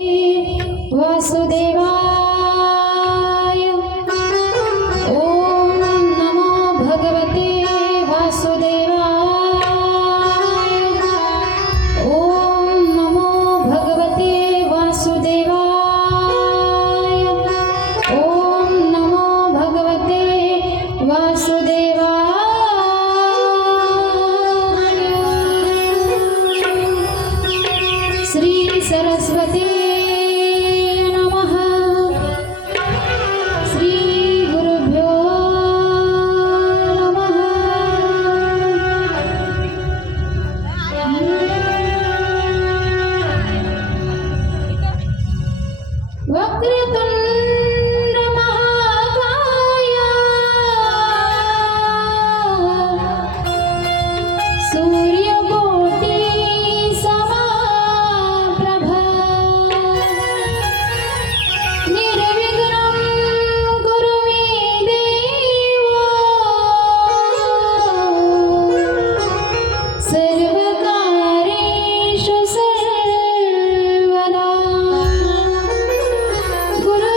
वासुदेवाय ओम नमो भगवते वासुदेवाय ओम नमो भगवते वासुदेवाय ओम नमो भगवते वासुदेवाय श्री सरस्वती वक्रतुंड महाकाय सूर्यकोटि समप्रभ निर्विघ्नं कुरु मे देव सर्वकार्येषु सर्वदा गुरु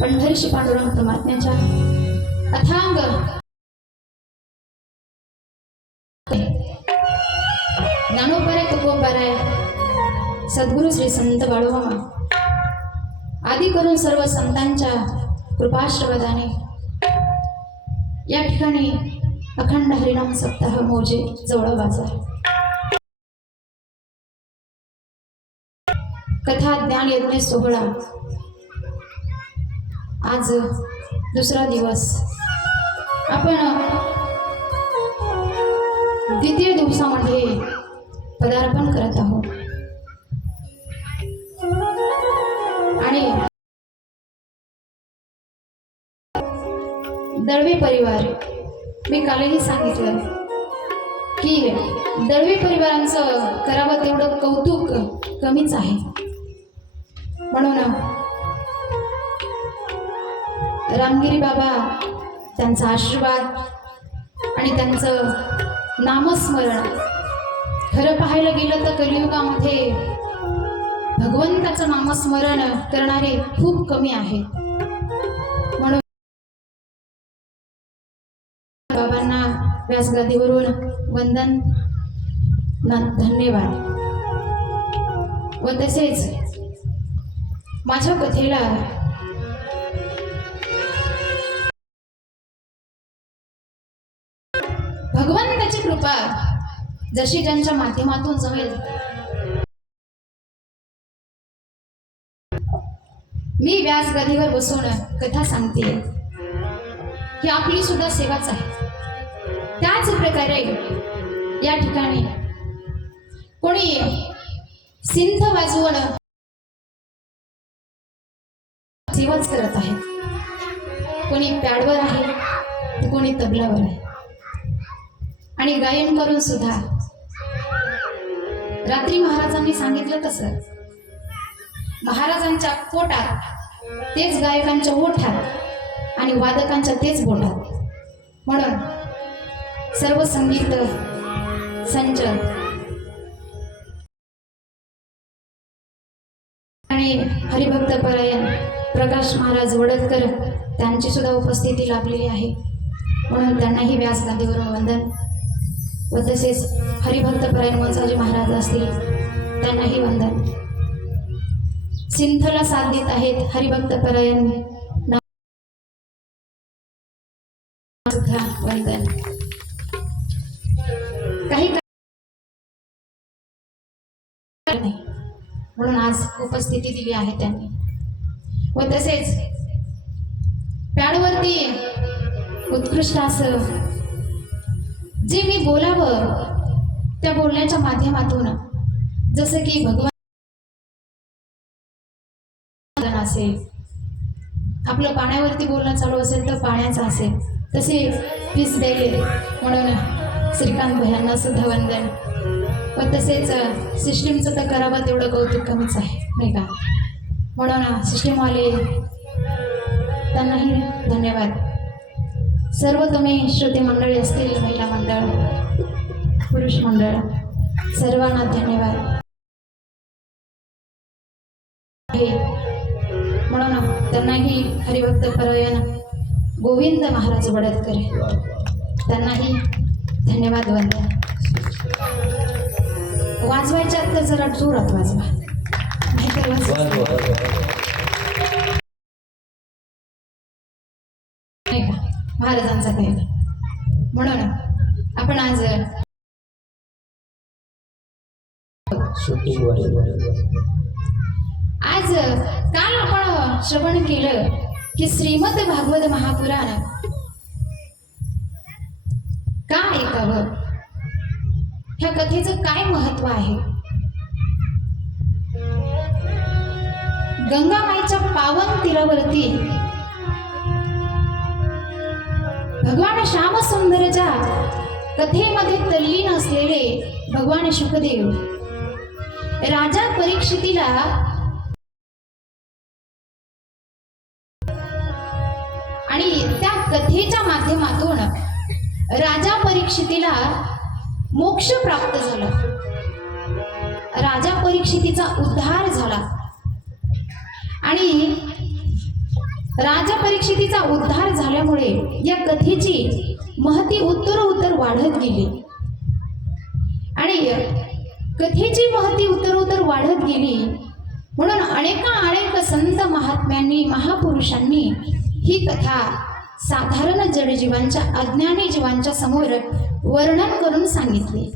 पंढरीशी पांडुरंग परमात्म्याच्या अथांग ज्ञानोबराय तुकोबराय सद्गुरु श्री संत बाळूमामा आदी करून सर्व संतांच्या कृपाश्रवदाने या ठिकाणी अखंड हरिनाम सप्ताह मोजे जवळ बाजार कथा ज्ञान यज्ञ सोहळा आज दुसरा दिवस आपण द्वितीय दिवसामध्ये पदार्पण करत आहोत आणि दळवे परिवार मी कालही सांगितलं की दळवे परिवारांचं करावं तेवढं कौतुक कमीच आहे म्हणून रामगिरी बाबा त्यांचा आशीर्वाद आणि त्यांचं नामस्मरण खरं पाहायला गेलं तर कलियुगामध्ये भगवंताचं नामस्मरण करणारे खूप कमी आहे म्हणून बाबांना व्यासगादीवरून वंदन धन्यवाद व तसेच माझ्या कथेला भगवंताची कृपा जशी ज्यांच्या माध्यमातून जमेल मी व्यासगादीवर बसून कथा सांगते ही आपली सुद्धा सेवाच आहे त्याच प्रकारे या ठिकाणी कोणी सिंथ वाजवून सेवाच करत आहे कोणी पॅडवर आहे तर कोणी तबलावर आहे आणि गायन करून सुद्धा रात्री महाराजांनी सांगितलं तसं महाराजांच्या पोटात तेच गायकांच्या ओठात आणि वादकांच्या तेच बोटात म्हणून सर्व संगीत संच आणि हरिभक्त परायण प्रकाश महाराज वडदकर त्यांची सुद्धा उपस्थिती लाभलेली आहे म्हणून त्यांनाही व्यास गादीवरून वंदन व तसेच हरिभक्तपरायण वंसाजी महाराज असतील त्यांनाही वंदन. सिंथला साथ देत आहेत हरिभक्तपरायण सुद्धा वंदन. काही नाही म्हणून आज उपस्थिती दिली आहे त्यांनी. व तसेच पॅडवरती उत्कृष्ट असं जे मी बोलावं त्या बोलण्याच्या माध्यमातून जसं की भगवान असेल, आपलं पाण्यावरती बोलणं चालू असेल तर पाण्याचं असेल, तसे पीस द्यायले म्हणून श्रीकांत भैयांना सुद्धा वंदन. व तसेच सिस्टीमचं तर करावं तेवढं कौतुक कमीच आहे नाही का. म्हणून सिस्टीमवाले त्यांनाही धन्यवाद. सर्व तुम्ही श्रोते मंडळी असतील, महिला मंडळ, पुरुष मंडळ, सर्वांना धन्यवाद. म्हणून त्यांनाही हरिभक्तपरायण गोविंद महाराज वडदकर त्यांनाही धन्यवाद वंदन. वाजवायच्या तर जरा जोरात वाजवा, नाहीतर नाही का महाराजांचा काही. म्हणून आपण आज काल आपण श्रवण केलं की श्रीमद भागवत महापुराण का ऐकावं, ह्या कथेचं काय महत्व आहे. गंगामाईच्या पावन तीरावरती भगवान श्यामसुंदरच्या कथेमध्ये तल्लीन असलेले भगवान शुकदेव राजा परीक्षितीला आणि त्या कथेच्या माध्यमातून राजा परीक्षितीला मोक्ष प्राप्त झाला, राजा परीक्षितीचा उद्धार झाला. आणि राजा परीक्षितीचा उद्धार झाल्यामुळे या कथेची महती उत्तरोत्तर वाढत गेली. आणि कथेची महती उत्तरोत्तर वाढत गेली म्हणून अनेक संत महात्म्यांनी, महापुरुषांनी ही कथा साधारण जडजीवांच्या, अज्ञानी जीवांच्या समोर वर्णन करून सांगितली.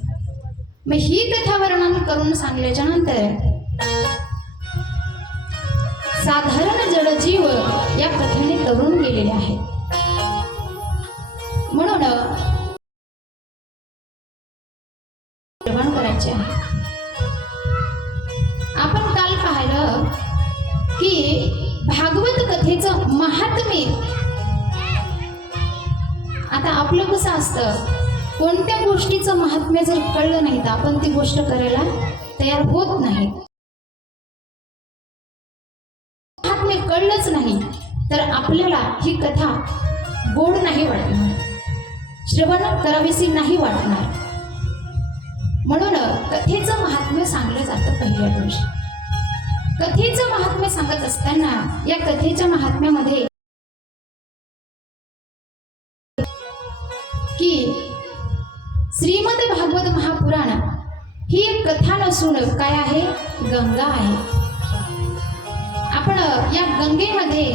मग ही कथा वर्णन करून सांगल्याच्या नंतर साधारण जडजीव या कथेने तरुण गेलेले आहेत. म्हणून श्रवण करायचे आहे. आपण काल पाहिलं की भागवत कथेचं महात्म्य. आता आपलं कसं असतं, कोणत्या गोष्टीचं महात्म्य जर कळलं नाही तर आपण ती गोष्ट करायला तयार होत नाही. महात्म्य कळलंच नाही तर आपल्याला ही कथा गोड नाही वाटणार, श्रवण करावीसी नाही वाटणार. म्हणून कथेचं महात्म्य सांगलं जातं पहिल्या दिवशी. कथेचं महात्म्य सांगत असताना या कथेच्या महात्म्यामध्ये की श्रीमद भागवत महापुराण ही एक कथा नसून काय आहे, गंगा आहे. आपण या गंगेमध्ये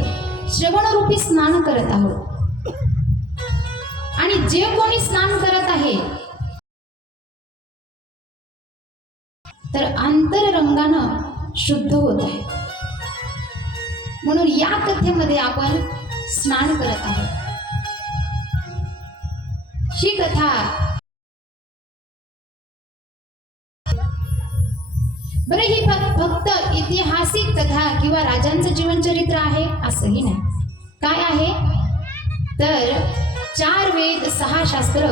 श्रवणरूपी स्नान करत आहोत. आणि जे कोणी स्नान करत आहे तर अंतरंगानं शुद्ध होत आहे. म्हणून या कथेमध्ये आपण स्नान करत आहोत. ही कथा बरं ही फक्त ऐतिहासिक कथा किंवा राजांचं जीवनचरित्र आहे असंही नाही. काय आहे तर 4 वेद, 6 शास्त्र,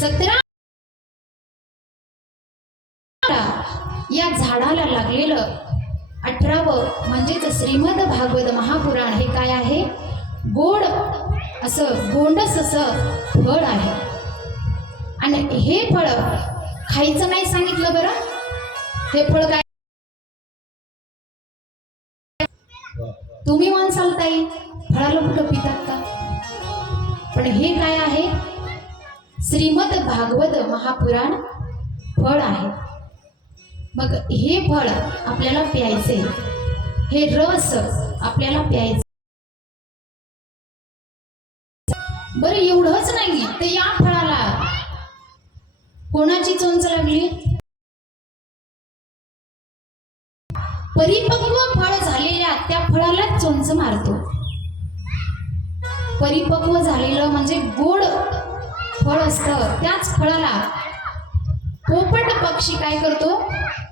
17 या झाडाला लागलेलं 18वं म्हणजेच श्रीमद भागवत महापुराण हे काय आहे, गोड असं गोंडस असं फळ आहे. आणि हे फळ खायचं नाही सांगितलं. बरं हे फळ काय तुम्ही म्हणसाल ताई फळाला कुठं पितात का, पण हे काय आहे? श्रीमद भागवत महापुराण फळ आहे. मग हे फळ आपल्याला प्यायचे, हे रस आपल्याला प्यायचे. बरं एवढंच नाही तर या फळाला कोणाची चोंच लागली? परिपक्व फळ झालेल्या त्या फळाला चोंच मारतो. परिपक्व झालेलं म्हणजे गोड फळ असतं, त्याच फळाला पोपट पक्षी काय करतो?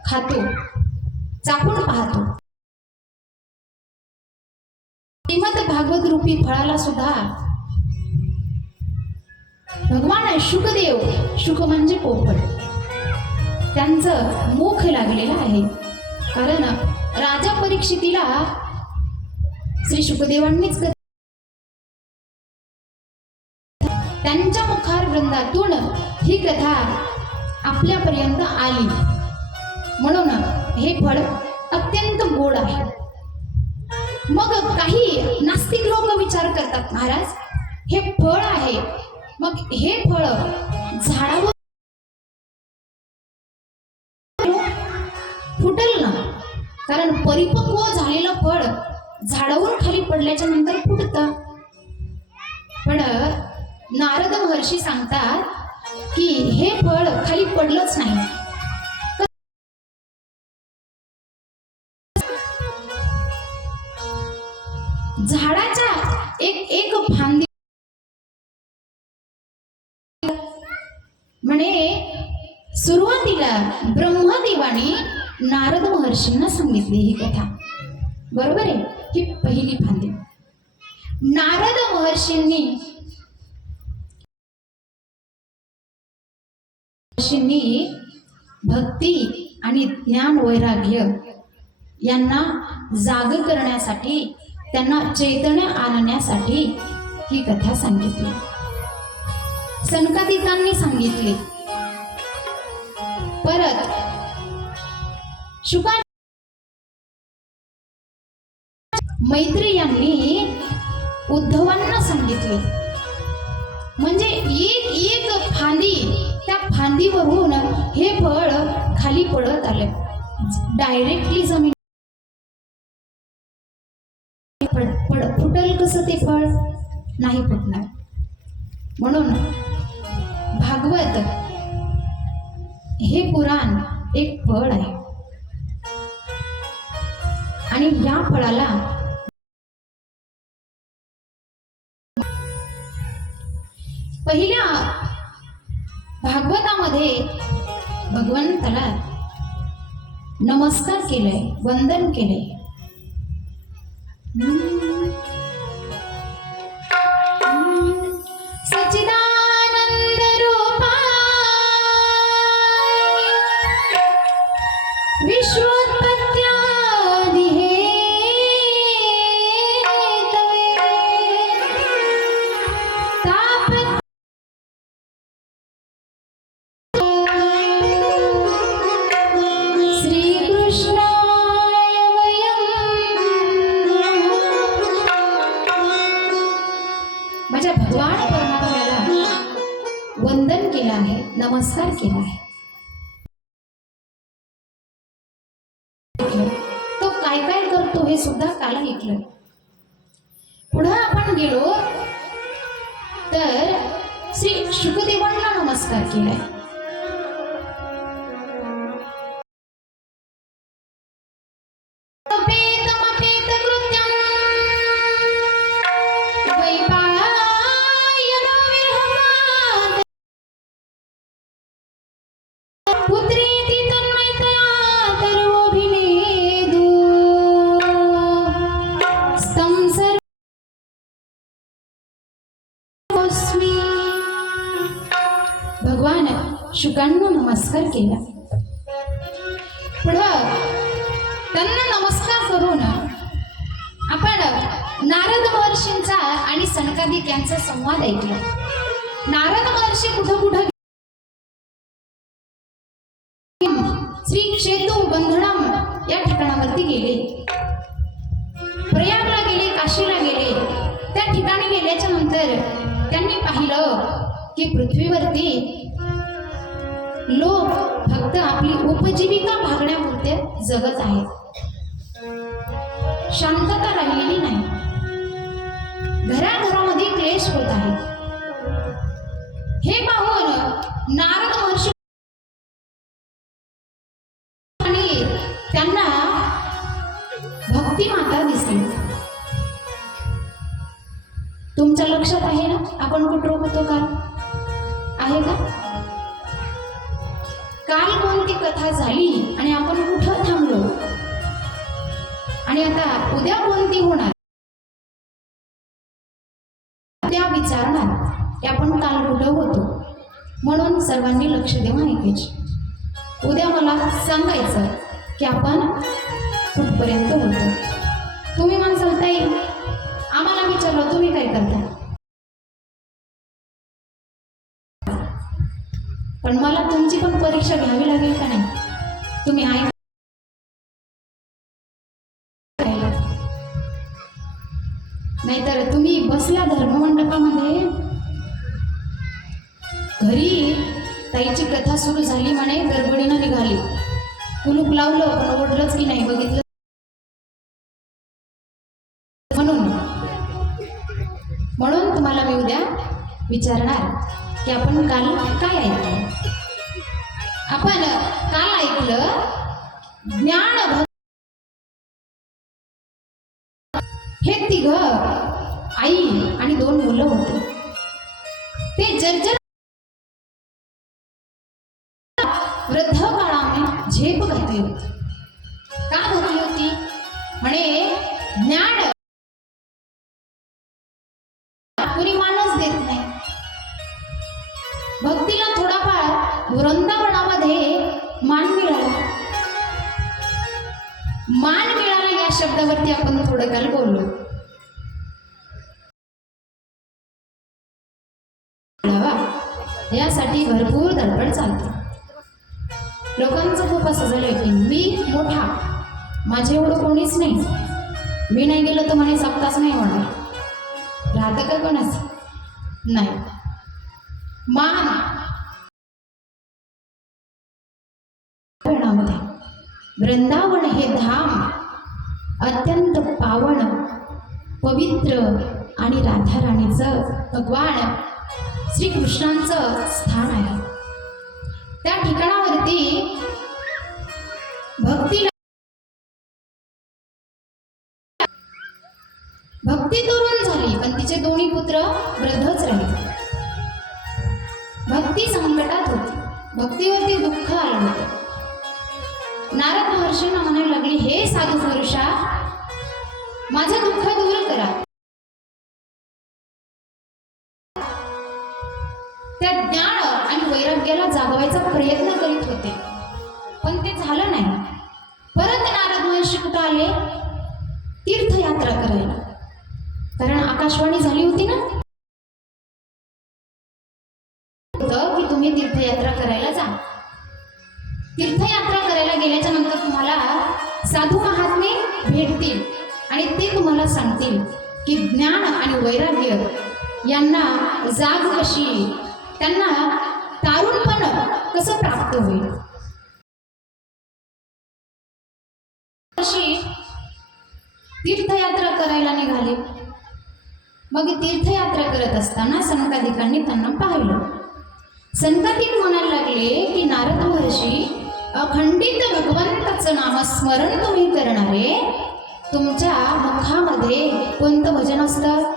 खातो, चाकून पाहतो. श्रीमद भागवत रूपी फळाला सुद्धा भगवान शुकदेव, शुक म्हणजे पोपट, त्यांचं मुख लागलेलं आहे. कारण राजा परीक्षितीला श्री शुकदेवांनीच त्यांच्या मुखार वृंदातून ही कथा आपल्यापर्यंत आली. म्हणून हे फळ अत्यंत गोड आहे. मग काही नास्तिक लोक विचार करतात, महाराज हे फळ आहे, मग हे फळ झाडावर फुटेल ना? कारण परिपक्व झालेलं फळ झाडावरून खाली पडल्याच्या नंतर फुटतं. पण नारद महर्षी सांगतात की हे फळ खाली पडलंच नाही. झाडाच्या एक फांदी म्हणे सुरुवातीला ब्रह्मदेवाने नारद महर्षींना सांगितली ही कथा. बरोबर आहे? ही पहिली फांदी नारद महर्षींनी भक्ती आणि ज्ञान वैराग्य यांना जाग करण्यासाठी, त्यांना चैतन्य आणण्यासाठी ही कथा सांगितली. सनकादिकांनी सांगितली. परत शुका मैत्री यांनी उद्धवांना सांगितले. म्हणजे एक फांदी, त्या फांदीवरून हे फळ खाली पडत आलं. डायरेक्टली जमीन फुटल कसं ते फळ? नाही फुटणार. म्हणून भागवत हे पुराण एक फळ आहे आणि या फळाला पहिल्या भागवतामध्ये भगवंताला नमस्कार केलाय, वंदन केलंय. सच्चिदानंद रूपा विश्वोत्पत्त्यादि हेतवे तापत्रय श्रीकृष्णाय वयं माझ्या भगवान परमात्म्याला वंदन केलं आहे, नमस्कार केला आहे. तो काय काय करतो हे सुद्धा काल ऐकलं. पुढे आपण गेलो तर श्री शुकदेवांना नमस्कार केलाय. भगवान शुकांना नमस्कार केला. पुढं त्यांना नमस्कार करून आपण नारद महर्षींचा आणि सनकादिक यांचा संवाद ऐकला. नारद महर्षी कुठं श्री क्षेत्र बंधनम या ठिकाणावरती गेले, प्रयागला गेले, काशीला गेले. त्या ठिकाणी गेल्याच्या नंतर त्यांनी पाहिलं की पृथ्वीवरती लोक फक्त आपली उपजीविका भागण्यापुरते जगत आहेत. शांतता राहिलेली नाही. घराघरामध्ये क्लेश होत आहे. हे पाहून नारद महर्षी आणि त्यांना भक्ती माता दिसली. तुमच्या लक्षात आहे ना आपण कुठं होतो काल? आहे का? काल कोणती कथा झाली आणि आपण कुठं थांबलो आणि आता उद्या कोणती होणार त्या विचारणार की आपण काल कुठं होतो. म्हणून सर्वांनी लक्ष देऊन ऐकायचे. उद्या मला सांगायचं की आपण कुठपर्यंत होतो. तुम्ही म्हणसाल ताई आम्हाला विचारलं तुम्ही काय करता, पण मला तुमची पण परीक्षा घ्यावी लागेल का नाही? तुम्ही ऐक नाहीतर तुम्ही बसल्या धर्ममंडपामध्ये घरी ताईची कथा सुरू झाली म्हणे गडबडीनं निघाली, कुलूप लावलं पण ओढलंच की नाही बघितलं. म्हणून तुम्हाला मी उद्या विचारणार की आपण काल काय ऐकलं. आपण काल ऐकलं ज्ञान हे तिघ आई आणि 2 मुलं होते. ते जर्जर वृद्ध काळाने झेप घातली होती. का घातली होती? म्हणे ज्ञान कोणी मानच देत नाही. भक्तीला थोडाफार वृंदावनामध्ये मान मिळाला. मान मिळाला या शब्दावरती आपण थोडं काल बोललो. यासाठी भरपूर धडपड चालते. लोकांचं खूप असं झालं की मी मोठा, माझे एवढं कोणीच नाही, मी नाही गेलो तर म्हणे सप्ताच नाही होणार. राहतं का कोणाच नाही. मान वृंदावन हे धाम अत्यंत पावन पवित्र आणि राधा राणीचं भगवान श्रीकृष्णांचं स्थान आहे. त्या ठिकाणावरती भक्ती तरुण झाली पण तिचे दोन्ही पुत्र वृद्धच राहिले. भक्ती संकटात होती. भक्तीवरती दुःख आलं होतं. नारद महर्षींना म्हणायला लागली, हे साधू पुरुषा माझं दुःख दूर करा. त्या ज्ञान आणि वैराग्याला जागवायचा प्रयत्न करीत होते पण ते झालं नाही. परत नारद महर्षी कुठं आले? तीर्थयात्रा करायला. कारण आकाशवाणी झाली होती ना की तुम्ही तीर्थयात्रा करायला जा. तीर्थयात्रा करायला गेल्याच्या नंतर तुम्हाला साधू महात्मे भेटतील आणि ते तुम्हाला सांगतील की ज्ञान आणि वैराग्य यांना जाग कशी, त्यांना तारुणपण कसं प्राप्त होईल. अशी तीर्थयात्रा करायला निघाले. मग तीर्थयात्रा करत असताना सनकादिकांनी त्यांना पाहिलं. सनकादिक म्हणायला लागले की नारद महर्षी अखंडित भगवंताचं नामस्मरण तुम्ही करणारे, तुमच्या मुखामध्ये कोणतं भजन असतं?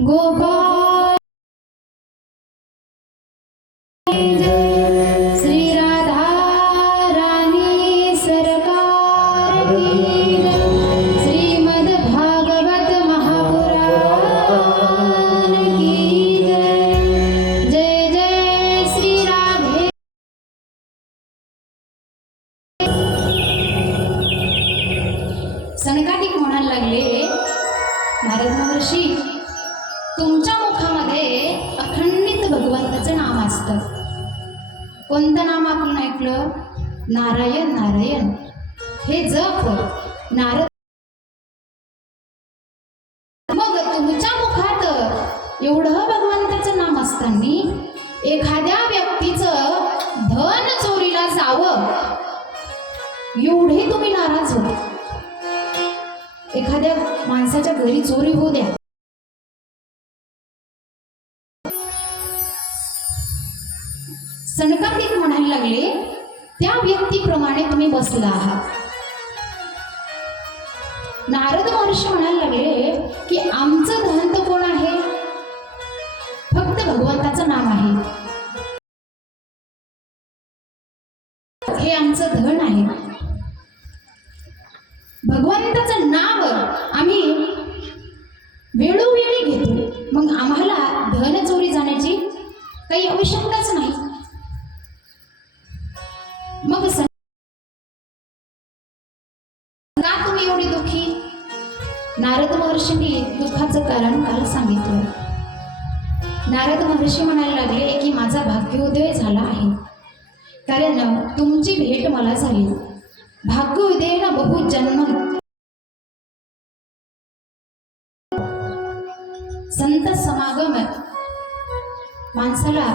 गोपाल श्री राधा रानी सरकार की श्रीमद् भागवत महापुराण की जय जय श्री राधे। सनकादिक म्हणायला लागले, नारद महर्षी तुमच्या मुखामध्ये अखंडित भगवंताचं नाम असतं. कोणतं नाम आपण ऐकलं? नारायण नारायण. हे जप नारद. मग तुमच्या मुखात एवढं भगवंताचं नाम असताना एखाद्या व्यक्तीचं धन चोरीला जावं एवढे तुम्ही नाराज होता. एखाद्या माणसाच्या घरी चोरी होऊ द्या, सनकादिक म्हणायला लागले, त्या व्यक्तीप्रमाणे तुम्ही बसला आहात. नारद महर्षी म्हणायला लागले की आमचं धन तर कोण आहे? फक्त भगवंताचं नाम आहे. हे आमचं धन आहे. भगवंताचं नाव आम्ही वेळोवेळी घेतो. मग आम्हाला धन चोरी जाण्याची काही आवश्यकताच नाही. मग का तुम्ही एवढी दुःखी? नारद महर्षींनी दुःखाचं कारण काल सांगितलं. नारद महर्षी म्हणायला लागले की माझा भाग्योदय झाला आहे, कारण तुमची भेट मला झाली. भाग्योदय ना बहु जन्म. संत समागम माणसाला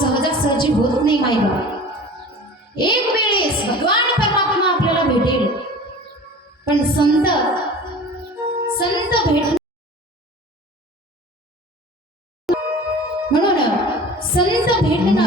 सहजासहजी होत नाही. मायबा एक वेळेस भगवान परमात्मा आपल्याला भेटेल, पण संत भेट म्हणून संत भेटणं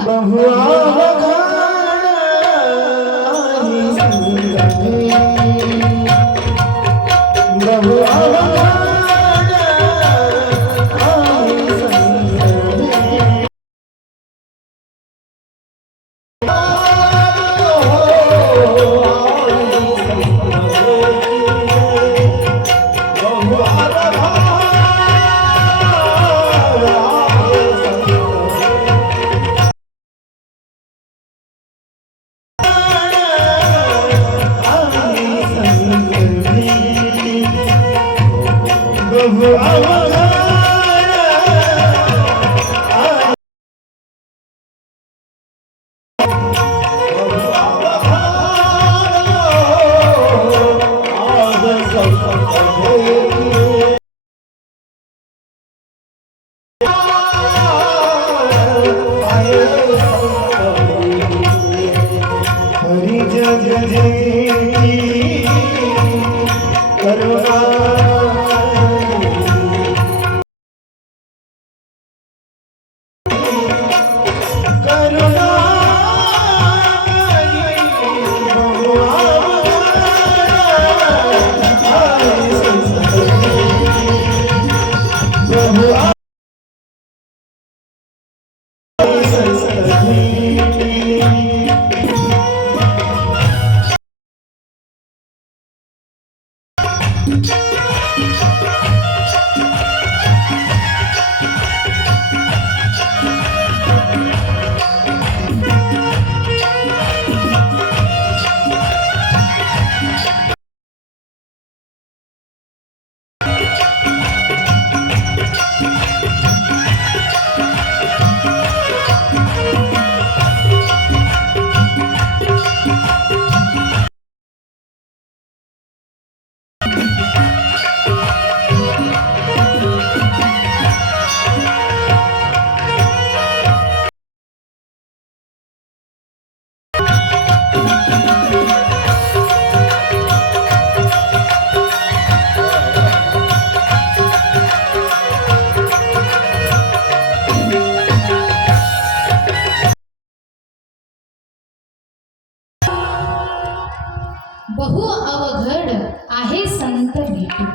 बहु अवघड आहे संत भेटी,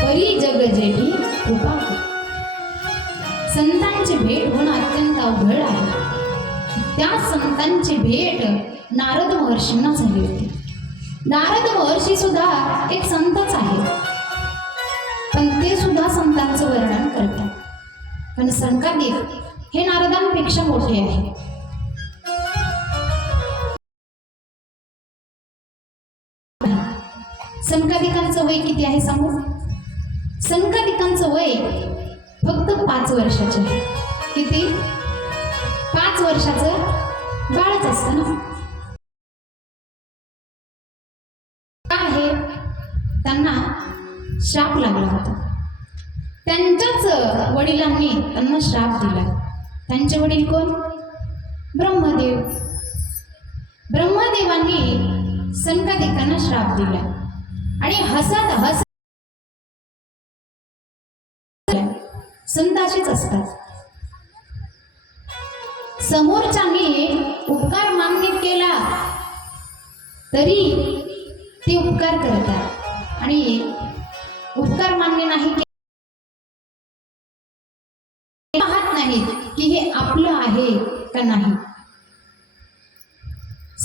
परी जग जेठी कृपा कर. संतांची भेट होणं अत्यंत अवघड आहे. त्या संतांची भेट नारद महर्षींना झाली होती. नारद महर्षी सुद्धा एक संतच आहे, पण ते सुद्धा संतांचं वर्णन करतात. पण संकादिक हे नारदांपेक्षा मोठे आहे. संकादिकांचं वय किती आहे सांगू? संकादिकांचं वय फक्त 5 वर्षाचे आहे. किती? 5 वर्षाचं बाळच असतं ना. काय आहे? त्यांना श्राप लागला होता. त्यांच्याच वडिलांनी त्यांना श्राप दिला. त्यांचे वडील कोण? ब्रह्मदेव. ब्रह्मदेवांनी संकादिकांना श्राप दिला आणि हसत हसत संत असेच असतात. समोरच्याने उपकार मान्य केला तरी ते उपकार करतात आणि उपकार मान्य नाही पाहत नाही की हे आपलं आहे का नाही.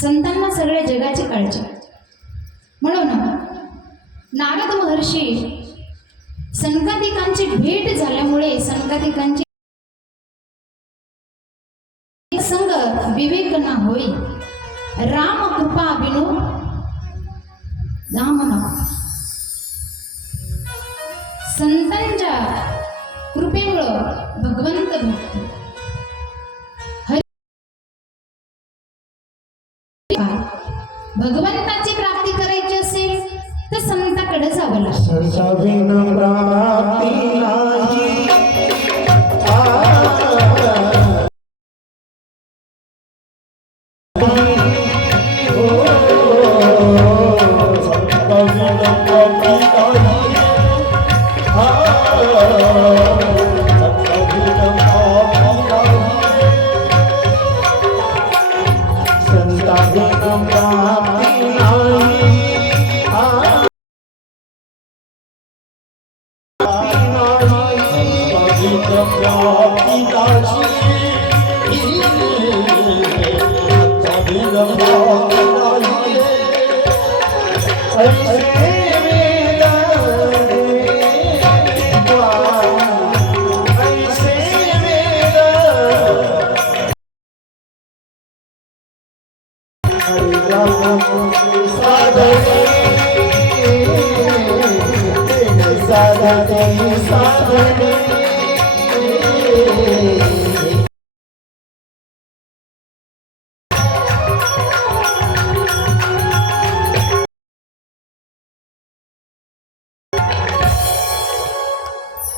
संतांना सगळ्या जगाची काळजी. म्हणून नारद महर्षी संकादिकांची भेट झाल्यामुळे संकादिकांची संग विवेक न होई, राम कृपा बिनु धाम न. संतांच्या कृपेमुळं भगवंत भेटतो. भगवंताची प्राप्ती करायची असेल तर संताकडे जावं लागतं.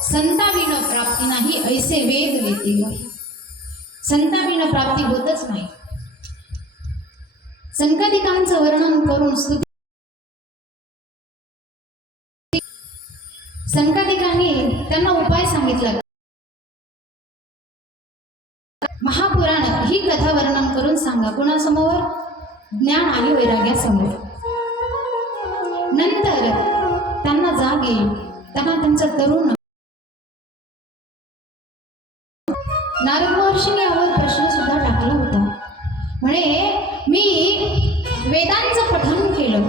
संताविन प्राप्ती नाही ऐसे वेद वेती. संताविन प्राप्ती होतच नाही. संकादिकांचं वर्णन करून स्तुती. संकादिकांनी त्यांना उपाय सांगितला. महापुराण ही कथा वर्णन करून सांगा. कोणासमोर? ज्ञान आणि वैराग्यासमोर. नंतर त्यांना जाग येईल. त्यांना त्यांचा तरुण नारद महर्षीने यावर प्रश्न सुद्धा टाकला होता. म्हणे मी वेदांचं पठन केलं,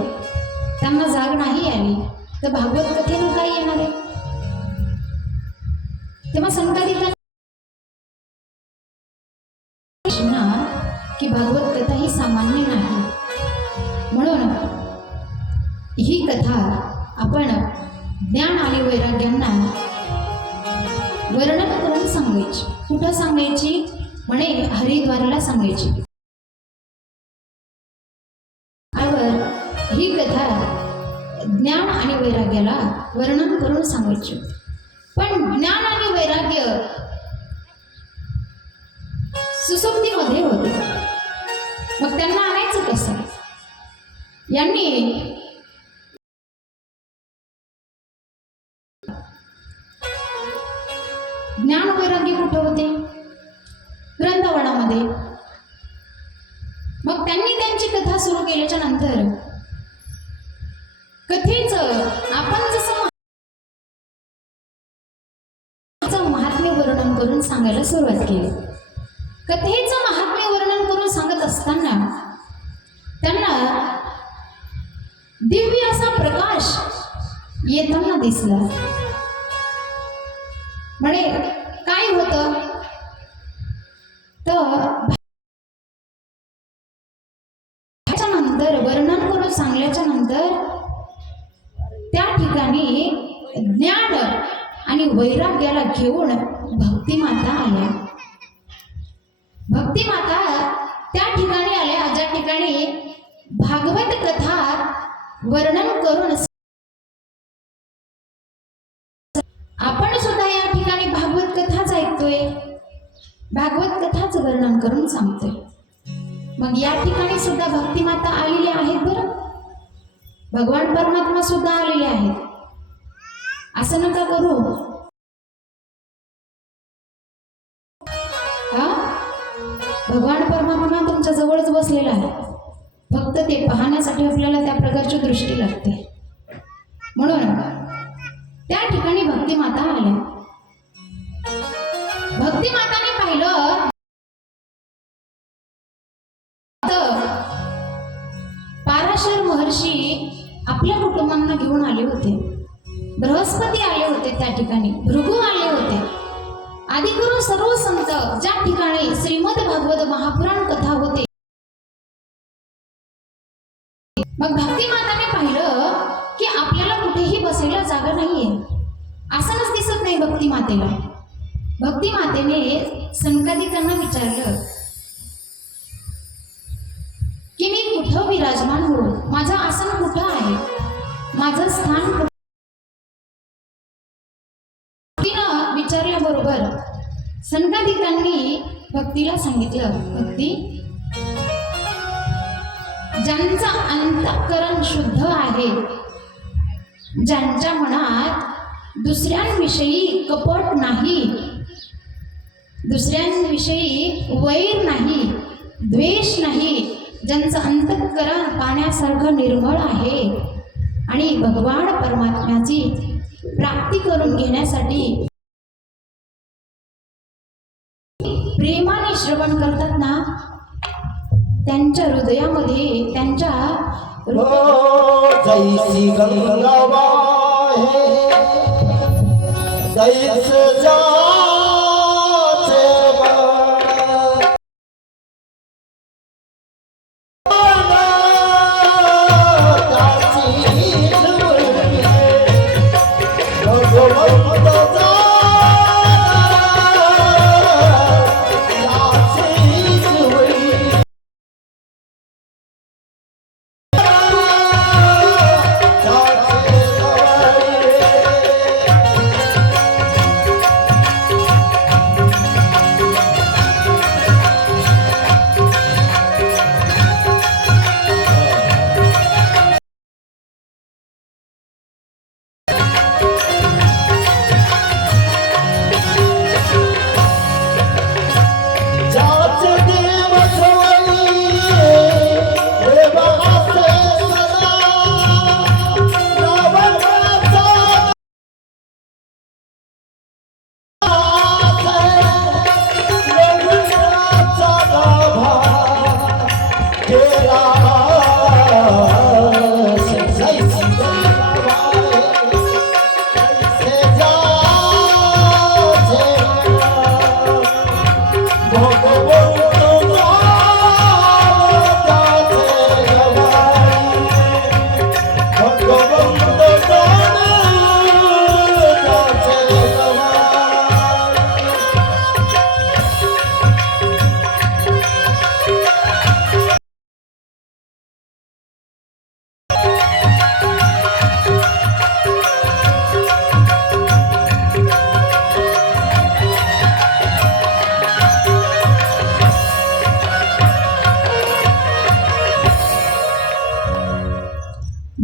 त्यांना जाग नाही आली, तर भागवत कथेनं काय येणार आहे? तेव्हा संकादिकांना की भागवत कथा ही सामान्य नाही. म्हणून ही कथा आपण ज्ञान आणि वैराग्यांना वर्णन करून सांगायची. कुठं सांगायची? म्हणे हरिद्वारला सांगायची. ही कथा ज्ञान आणि वैराग्याला वर्णन करून सांगायची. पण ज्ञान आणि वैराग्य सुसुप्तीमध्ये होते. मग त्यांना आणायचं कसं? यांनी ज्ञान वैराग्य कुठे होते? वृंदावनामध्ये. मग त्यांनी त्यांची कथा सुरू केल्याच्या नंतर करून सांगायला सुरुवात केली. कथेचं महात्म्य वर्णन करून सांगत असताना त्यांना दिव्य असा प्रकाश येताना दिसला. म्हणे काय होतं तर नंतर वर्णन करून सांगल्याच्या नंतर त्या ठिकाणी ज्ञान आणि वैराग्याला घेऊन भक्तिमाता आल्या. भक्तिमाता त्या ठिकाणी आल्या ज्या ठिकाणी भागवत कथा वर्णन करून आपण सुद्धा या ठिकाणी भागवत कथाच ऐकतोय, भागवत कथाच वर्णन करून सांगतोय. मग या ठिकाणी सुद्धा भक्तिमाता आलेल्या आहेत. बरं, भगवान परमात्मा सुद्धा आलेले आहेत. असं नका करू. भगवान परमात्मा तुमच्या जवळच बसलेला आहे, फक्त ते पाहण्यासाठी आपल्याला त्या प्रकारची दृष्टी लागते. म्हणून त्या ठिकाणी भक्तिमाता आल्या. भक्तिमाताने पाहिलं पाराशर महर्षी आपल्या कुटुंबांना घेऊन आले होते. बृहस्पती आले होते, त्या ठिकाणी भृगू आले होते, आदिगुरु सर्व संत ज्या ठिकाणी श्रीमद भागवत महापुराण कथा होते. मग भक्तिमाताने पाहिलं की आपल्याला कुठेही बसायला जागा नाहीये. आसनच दिसत नाही भक्तिमातेला. भक्तिमातेने सनकादिकांना विचारलं की मी कुठं विराजमान हो, माझं आसन कुठं आहे, माझं स्थान कुठं. तिनं विचारल्याबरोबर सनकादिकांनी भक्तीला सांगितलं, भक्ती, ज्यांचं अंतःकरण शुद्ध आहे, ज्यांच्या मनात दुसऱ्यांविषयी कपट नाही, दुसऱ्यांविषयी वैर नाही, द्वेष नाही, ज्यांचं अंतःकरण पाण्यासारखं निर्मळ आहे आणि भगवान परमात्म्याची प्राप्ती करून घेण्यासाठी प्रेमाने श्रवण करतात ना, त्यांच्या हृदयामध्ये त्यांच्या जैसी गंगा वाहे जैसे जाचे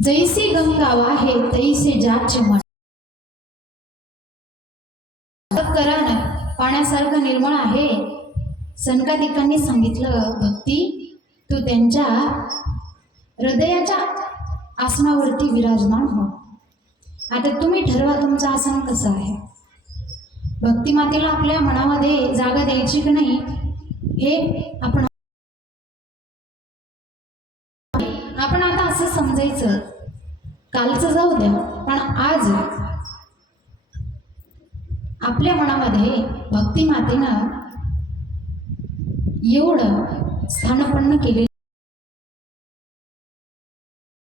जैसी गंगा वाहे तैसे जाचे मन. करण पाण्यासारखं निर्मळ आहे. सनकादिकांनी सांगितलं, भक्ती, तू त्यांच्या हृदयाच्या आसनावरती विराजमान हो. आता तुम्ही ठरवा तुमचं आसन कसं आहे. भक्तिमातेला आपल्या मनामध्ये जागा द्यायची की नाही हे आपण आता असं समजायचं, कालचं जाऊ द्या, पण आज आपल्या मनामध्ये भक्तिमातेनं एवढं स्थानपन्न केले,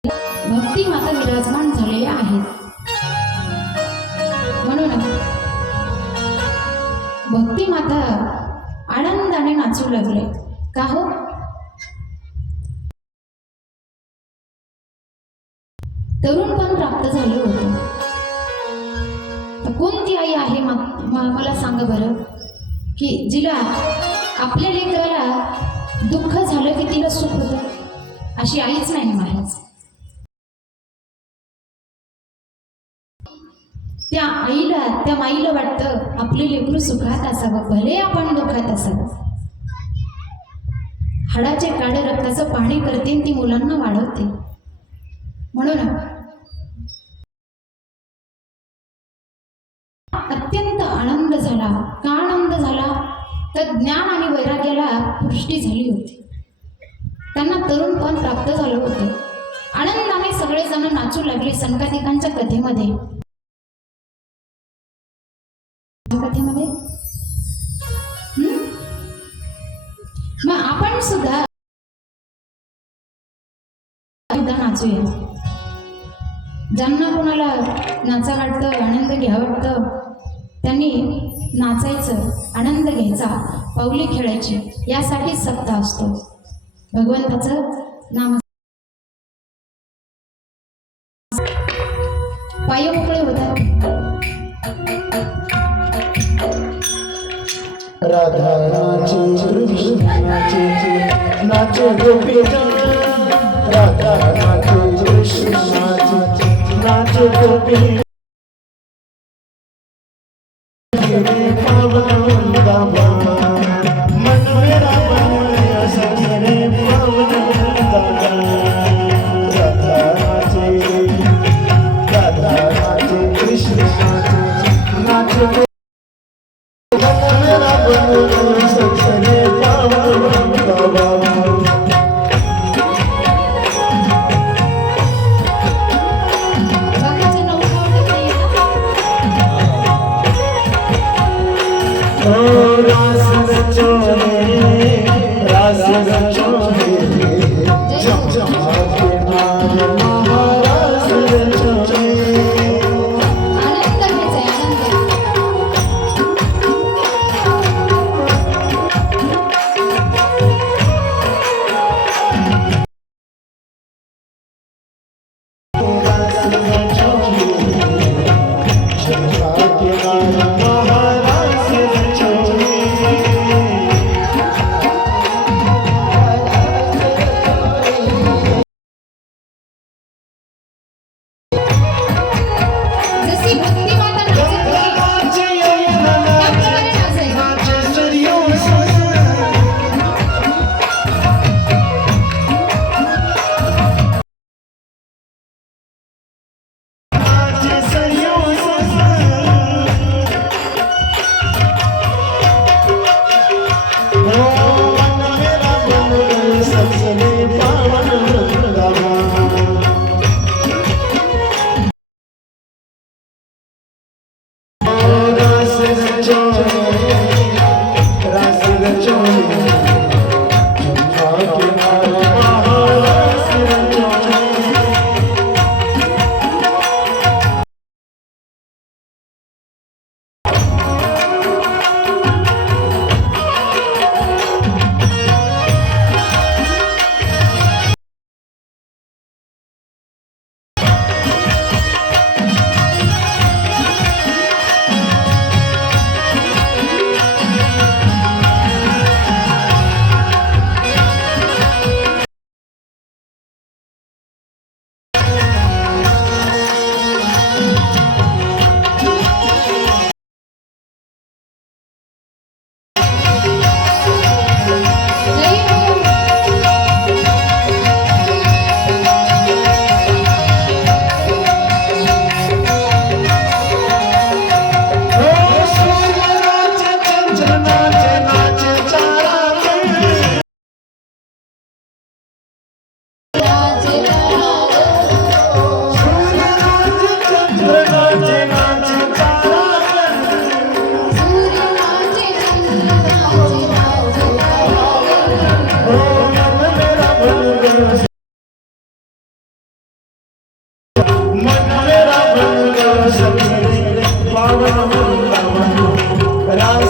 भक्तिमाता विराजमान झालेल्या आहेत. म्हणून भक्तिमाता आनंदाने नाचू लागले. का हो? तरुण पण प्राप्त झालं होतं. कोणती आई आहे मला सांगा बरं, की जिला आपल्या लेकराला दुःख झालं की तिला सुख होतं? अशी आईच नाही महाराज. त्या माईला वाटतं आपले लेकरू सुखात असावं, भले आपण दुःखात असावं. हाडाचे काळे रक्ताचं पाणी करते ती मुलांना वाढवते. म्हणून अत्यंत आनंद झाला. का आनंद झाला? तर ज्ञान आणि वैराग्याला पुष्टी झाली होती. त्यांना तरुण पण प्राप्त झालं होतं. आनंदाने सगळेजण नाचू लागले संकातिकांच्या कथेमध्ये. मग आपण सुद्धा नाचूया. ज्यांना कोणाला नाचा वाटतं, आनंद घ्या वाटतं, त्यांनी नाचायचं, आनंद घ्यायचा, पावली खेळायची. यासाठी सप्ताह असतो. भगवंताचं नाम पाय मोकळे होतात. राधा नाचे कृष्णाचे नाचे गोपीजन, राधा नाचे कृष्णाचे नाचे गोपी. पावन वृंदावन मन मेरा बनया सखरे, पावन वृंदावन. राधा नाचे कृष्ण नाचे मन मेरा बनया सखरे, पावन वृंदावन. रास रचोरे, रास रचोरे, जम जम के नाम महारास रचोरे. आनंद घ्यायचा,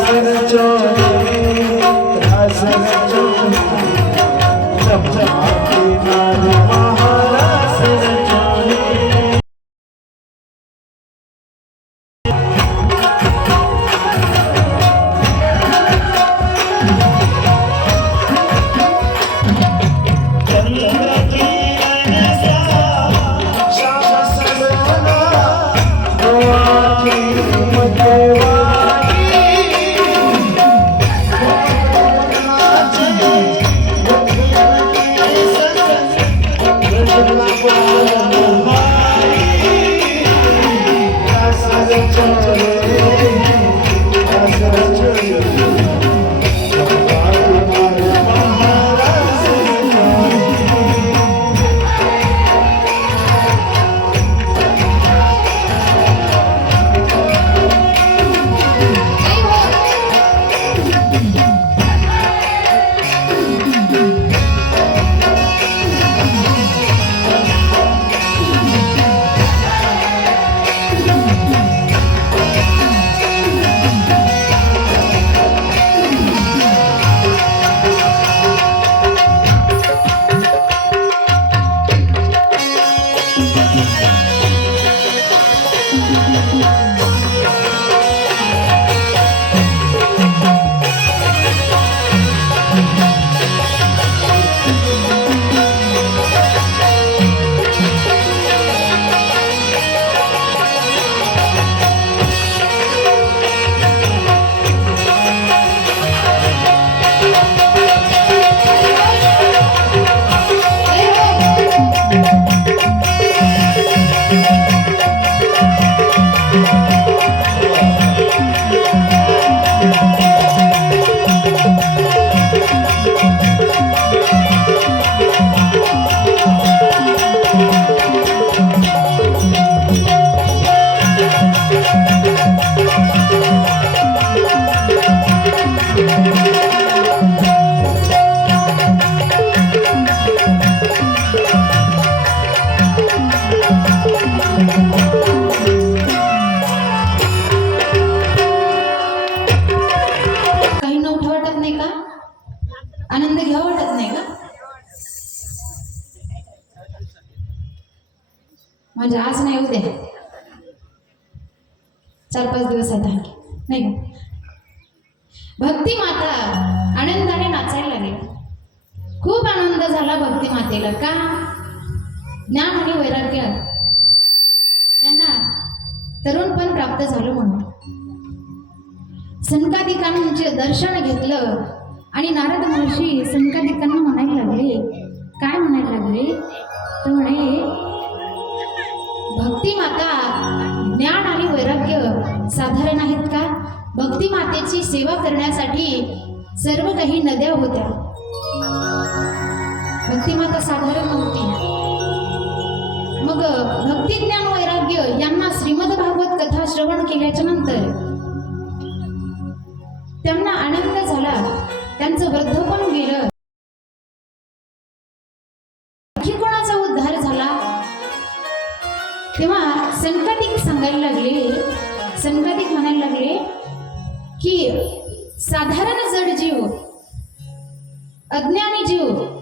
रचोनी रास रचोनी चमचमाती नाद महारास रचोनी चंद्र की अनसा श्याम सलोना गोवा की मधुवाई नाचे रचना पालनहारी रास रचोनी रास रचोनी काहींना उठा वाटत नाही का? आनंद घ्या वाटत नाही का? म्हणजे आज नाही उद्या 4-5 दिवस आहेत आणखी नाही का? भक्ती माता आनंदाने नाचायला लागली. खूप आनंद झाला भक्ती मातेला. का? ज्ञान आणि वैराग्य त्यांना तरुणपण प्राप्त झालं म्हणून. संकादिकांचे दर्शन घेतलं आणि नारद महर्षी संकादिकांना म्हणायला लागले. काय म्हणायला लागले? तर म्हणे भक्ती माता ज्ञान आणि वैराग्य साधारण आहेत का? भक्ती मातेची सेवा करण्यासाठी सर्व काही नद्या होत्या. भक्ती माता साधारण नव्हती. मग भक्ती ज्ञान वैराग्य यांना श्रीमद भागवत कथा श्रवण केल्याच्या नंतर त्यांना आनंद झाला. त्यांचं वृद्धपण गेलं. आणखी कोणाचा उद्धार झाला? तेव्हा संकादिक सांगायला लागले. संकादिक म्हणायला लागले की साधारण जड जीव, अज्ञानी जीव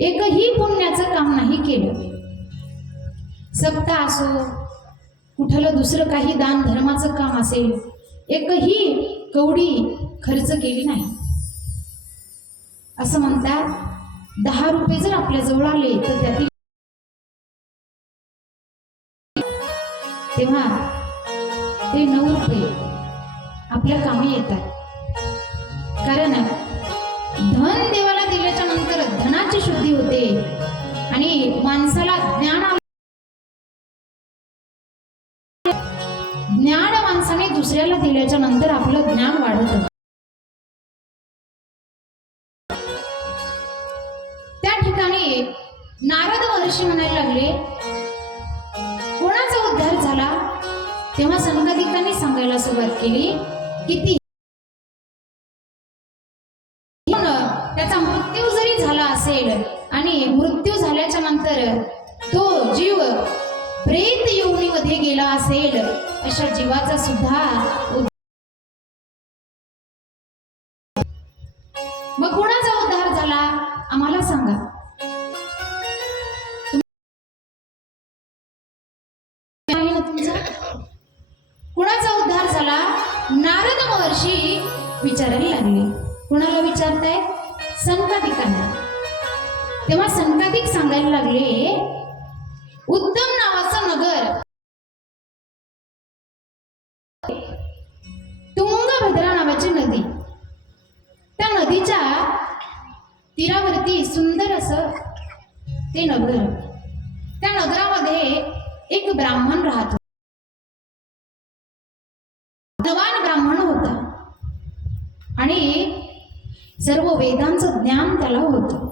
एकही पुण्याचं काम नाही केलं. सप्ताह असो, कुठलं दुसरं काही दान धर्माचं काम असेल, एकही कवडी खर्च केली नाही. असं म्हणतात 10 रुपये जर आपल्या जवळ आले तर त्यातील तेव्हा ते 9 रुपये आपल्या कामी येतात. कारण धन देवाला दिल्याच्या नंतर धनाची शुद्धी होते आणि माणसाला ज्ञान माणसाने दुसऱ्याला दिल्याच्या नंतर आपलं ज्ञान वाढतं. त्या ठिकाणी नारद महर्षी म्हणायला लागले कोणाचा उद्धार झाला? तेव्हा संकादिकांनी सांगायला सुरुवात केली की त्याचा मृत्यू जरी झाला असेल आणि मृत्यू झाल्याच्या नंतर तो जीव प्रेत योनीमध्ये असेल अशा जीवाचा सुद्धा मग कोणाचा उद्धार झाला आम्हाला सांगा. आहे ना तुमचा? कुणाचा उद्धार झाला? नारद महर्षी विचारायला लागले. कुणाला विचारताय? संकादिकांना. तेव्हा संकादिक सांगायला लागले, उत्तम नावाचं नगर, तुंगभद्रा नावाची नदी, त्या नदीच्या तीरावरती सुंदर असं ते नगर. त्या नगरामध्ये एक ब्राह्मण राहतो. धनवान ब्राह्मण होता आणि सर्व वेदांचं ज्ञान त्याला होतं.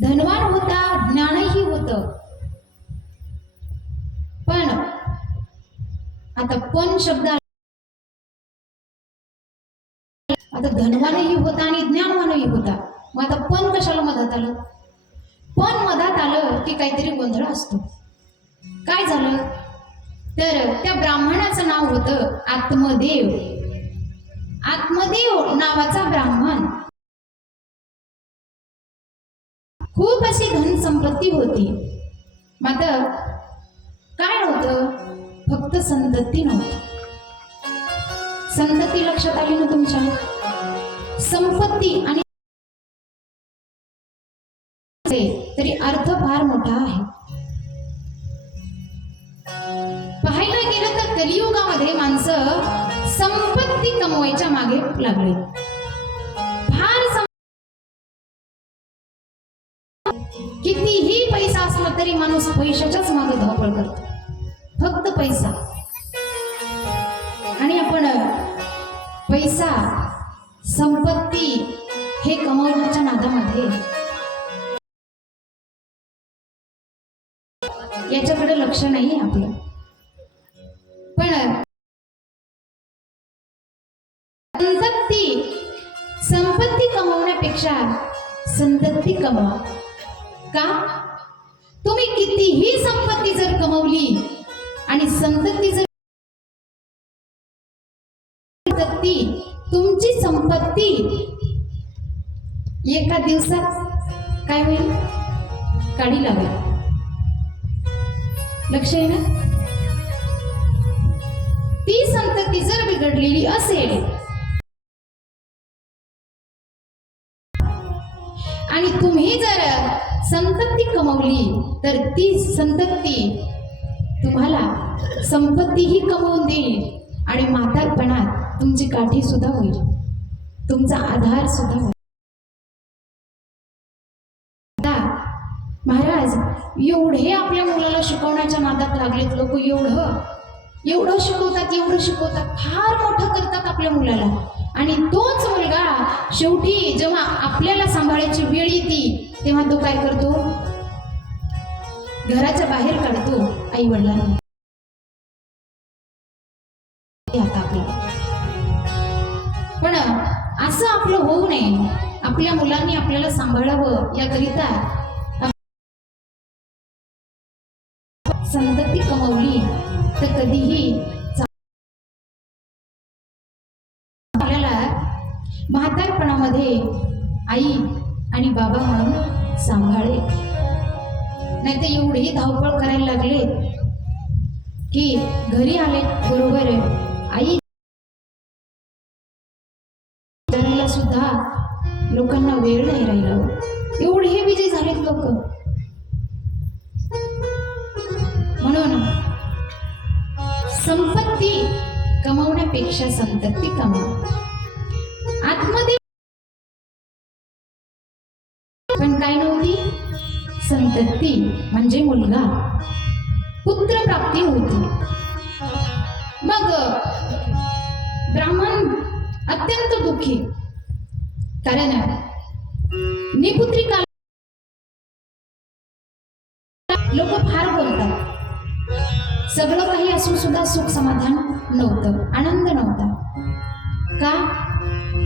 धनवान होता, ज्ञानही होतं. पण आता पण शब्द, आता धनवानही होता आणि ज्ञानवानही होता. मग आता पण कशाला मधात आलं? पण मधात आलं की काहीतरी गोंधळ असतो. काय झालं तर त्या ब्राह्मणाचं नाव होतं आत्मदेव. आत्मदेव नावाचा ब्राह्मण, खूप अशी धनसंपत्ती होती. मात्र काय नव्हतं? फक्त संतती नव्हती. संतती लक्षात आली ना तुमच्या? संपत्ती आणि तरी अर्थ फार मोठा आहे. पाहायला गेलं तर कलियुगामध्ये माणसं संपत्ती कमवायच्या मागे लागले. फार कितीही पैसा असला तरी माणूस पैशाच्याच मागे धावपळ करतो. फक्त पैसा. आणि आपण पैसा, संपत्ती हे कमवण्याच्या नादामध्ये याच्याकडे लक्ष नाही आपलं. पण संपत्ती कमवण्यापेक्षा संतती कमवा. का? तुम्ही कितीही संपत्ती जर कमवली आणि संतती जर तुमची संपत्ती एका दिवसात काय होईल? काढी लागेल. लक्ष आहे ना? ती संतती जर बिघडलेली असेल आणि तुम्ही जर संतती कमवली तर ती संतती तुम्हाला संपत्तीही कमवून देईल आणि म्हातारपणात तुमची काठी सुद्धा होईल, तुमचा आधार सुद्धा होईल. महाराज एवढे आपल्या मुलाला शिकवण्याच्या नादात लागलेत लोक. एवढं शिकवतात, फार मोठं करतात आपल्या मुलाला. आणि तोच मुलगा शेवटी जेव्हा आपल्याला सांभाळायची वेळ येते तेव्हा तो काय करतो? घराच्या बाहेर काढतो आई वडिलांना. आता आपल्याला पण असं आपलं होऊ नये. आपल्या मुलांनी आपल्याला सांभाळावं याकरिता संतती कमवली तर कधीही आपल्याला म्हातारपणामध्ये आई आणि बाबा म्हणून सांभाळे. नाही तर एवढी धावपळ करायला लागले की घरी आले बरोबर आई सुद्धा लोकांना वेळ नाही राहिला. एवढे विजय झालेत लोक. म्हणून संपत्ती कमवण्यापेक्षा संतती कमावा. आत्मदेव पण काय नव्हती? संतती म्हणजे मुलगा, पुत्र प्राप्ती होती. मग ब्राह्मण अत्यंत दुःखी, कारण निपुत्रिका लोक फार बोलतात. सगळं काही असून सुद्धा सुख समाधान नव्हतं, आनंद नव्हता. का?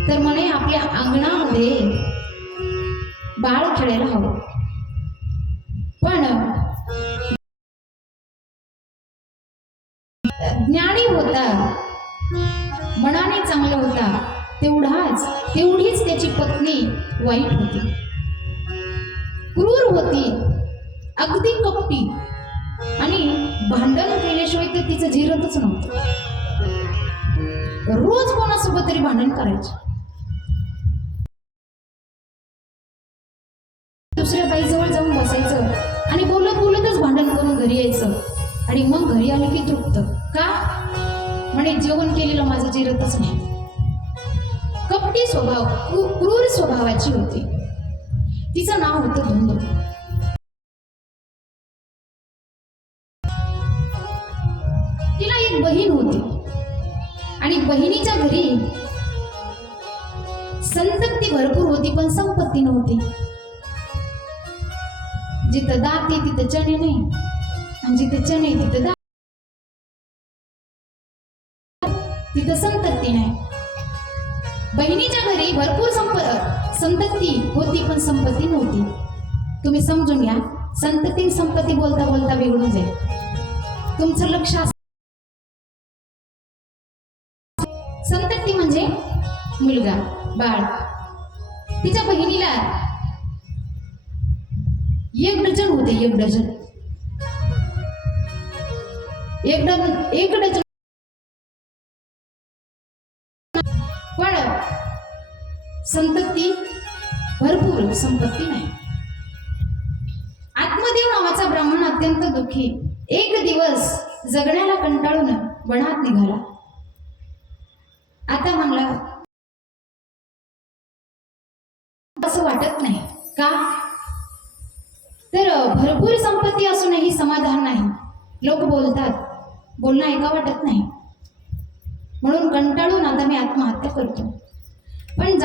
तर म्हणे आपल्या अंगणामध्ये बाळ खेळायला हवं. पण ज्ञानी होता, मनाने चांगला होता, तेवढीच त्याची पत्नी वाईट होती, क्रूर होती, अगदी कपटी, आणि भांडण केल्याशिवाय तर तिचं जिरतच नव्हतं. रोज कोणासोबत तरी भांडण करायचं. दुसऱ्या बाईजवळ जाऊन बसायचं आणि बोलत बोलतच भांडण करून घरी यायचं. आणि मग घरी आले की तृप्त. का? म्हणे जेवण केलेलं माझं जिरतच नाही. कपटी स्वभाव, क्रूर स्वभावाची होती. तिचं नाव होतं धुंदू. तिला एक बहीण होती आणि बहिणीच्या घरी संपत्ती भरपूर होती, पण संपत्ती नव्हती. जिथं दात आहे तिथं चणे नाही, आणि जिथं चणे तिथं दात, तिथं संपत्ती नाही. बहिणीच्या घरी भरपूर संपत्ती होती, पण संपत्ती नव्हती. तुम्ही समजून घ्या, संपत्ती बोलता बोलता बिघडून जाईल. तुमचं लक्ष संपत्ती म्हणजे मुलगा बाळ. तिच्या बहिणीला 1 डझन होते. 1 डझन. पण संपत्ती भरपूर, संपत्ती नाही. आत्मदेव नावाचा ब्राह्मण अत्यंत दुःखी एक दिवस जगण्याला कंटाळून वनात निघाला. आता म्हणला असं वाटत नाही. का? तर भरपूर संपत्ती असूनही समाधान नाही. लोक बोलतात, बोलणं ऐका वाटत नाही, म्हणून कंटाळून आता मी आत्महत्या करतो. पण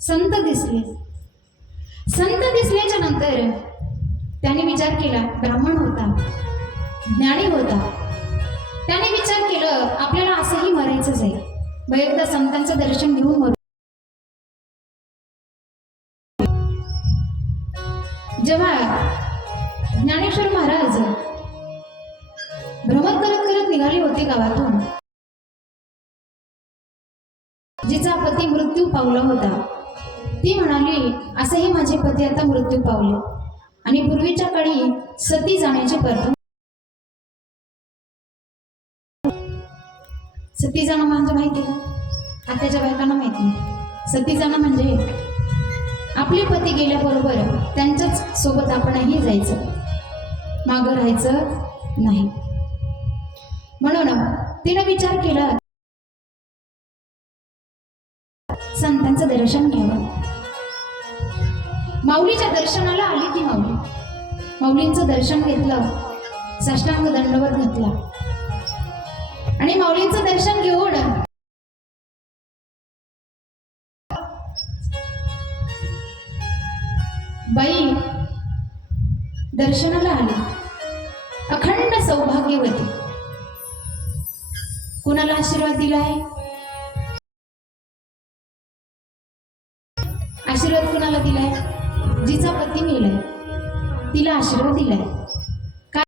संत दिसले. संत दिसल्याच्या नंतर त्याने विचार केला. ब्राह्मण होता, ज्ञानी होता. त्याने विचार केलं आपल्याला असंही मरायचंच आहे, मग एकदा संतांचं दर्शन घेऊन मरू. जेव्हा ज्ञानेश्वर महाराज भ्रमण करत करत निघाले होते गावातून, जिचा पती मृत्यू पावला होता, ती म्हणाली असेही माझे पती आता मृत्यू पावले, आणि पूर्वीच्या काळी सती जाण्याची प्रथा. सती जाणं म्हणजे माहिती का? आताच्या बायकांना माहिती नाही. सती जाणं म्हणजे आपले पती गेल्याबरोबर त्यांच्याच सोबत आपणही जायचं, मागं राहायचं नाही. म्हणून तिनं विचार केला संतांचं दर्शन घ्यावं. माऊलीच्या दर्शनाला आली ती माऊली. माऊलींचं दर्शन घेतलं, साष्टांग दंडवत घातला, आणि माऊलींचं दर्शन घेऊन बाई दर्शनाला आली, अखंड सौभाग्यवती. कुणाला आशीर्वाद दिलाय? आशीर्वाद कुणाला दिलाय? जिचा पती मेलाय तिला आशीर्वाद दिलाय. काय?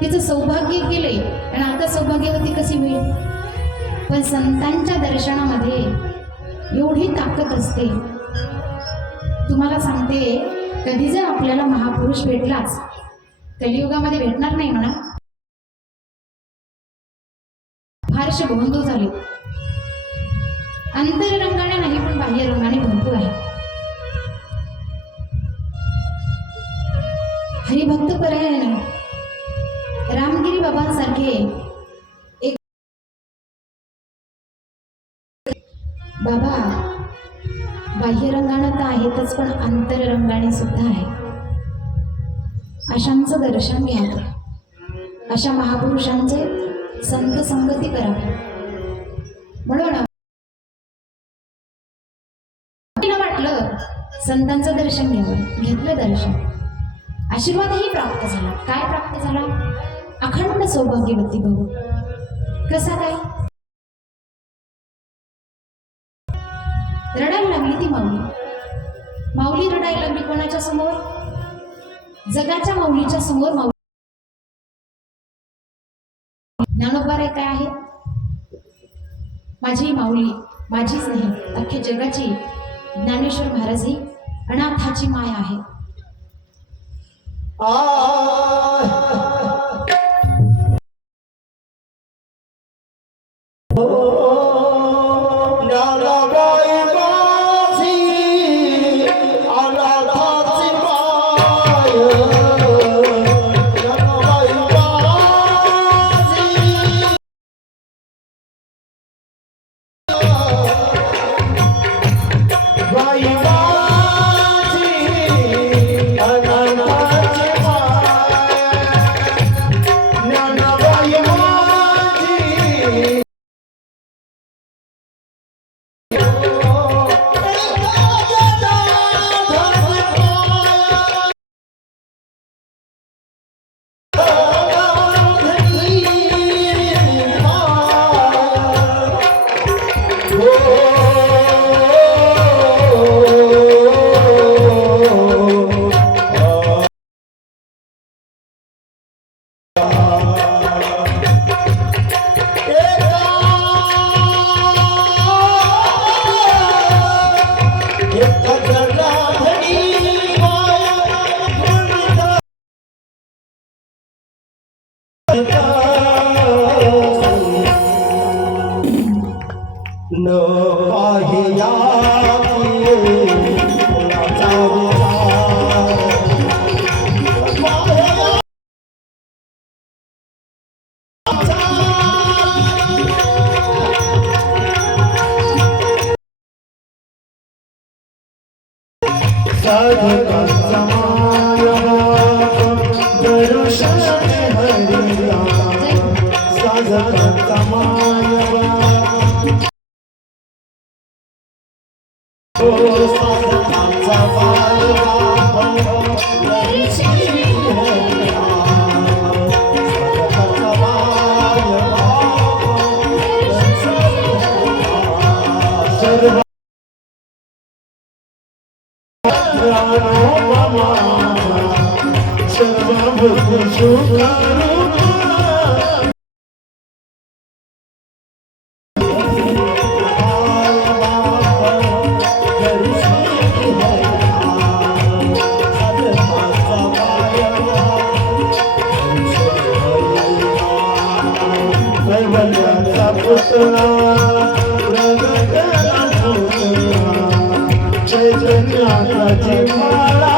तिचं सौभाग्य गेलंय, आणि आता सौभाग्यवती कशी होईल? पण संतांच्या दर्शनामध्ये एवढी ताकद असते. तुम्हाला सांगते, कधी जर आपल्याला महापुरुष भेटलाच, कलियुगामध्ये भेटणार नाही म्हणा. फारसे भोंदू झाले, अंतररंगाने नाही पण बाह्य रंगाने भरपूर आहे. हरिभक्त परायण रामगिरी बाबांसारखे एक बाबा बाह्य रंगाने तर आहेतच, पण अंतररंगाने सुद्धा आहे. अशांचं दर्शन घ्या, अशा महापुरुषांचे संत संगती करा. म्हणून वाटलं संतांचं दर्शन घ्यावं, घेतलं दर्शन, आशीर्वादही प्राप्त झाला. काय प्राप्त झाला? अखंड सौभाग्यवती भाऊ. कसा काय? रडायला लागली ती माऊली. माऊली रडायला लागली कोणाच्या समोर? जगाच्या माऊलीच्या समोर माऊली ज्ञानोबा रे काय आहे? माझी माऊली, माझीच नाही अख्ख्या जगाची ज्ञानेश्वर महाराज ही अनाथाची माय आहे. ज्ञानाबाई माझी अनाथाची माय. ज्ञानाबाई माझी बाई माझी अनाथाची माय. ज्ञानाबाई माझी न पाहिया कोणाचा साधकांचा माया दर्शन हरिया. साधकांचा माया साधकांचा माया दर्शन हरिया. साधकांचा माया सर्व चैतन्याची माळा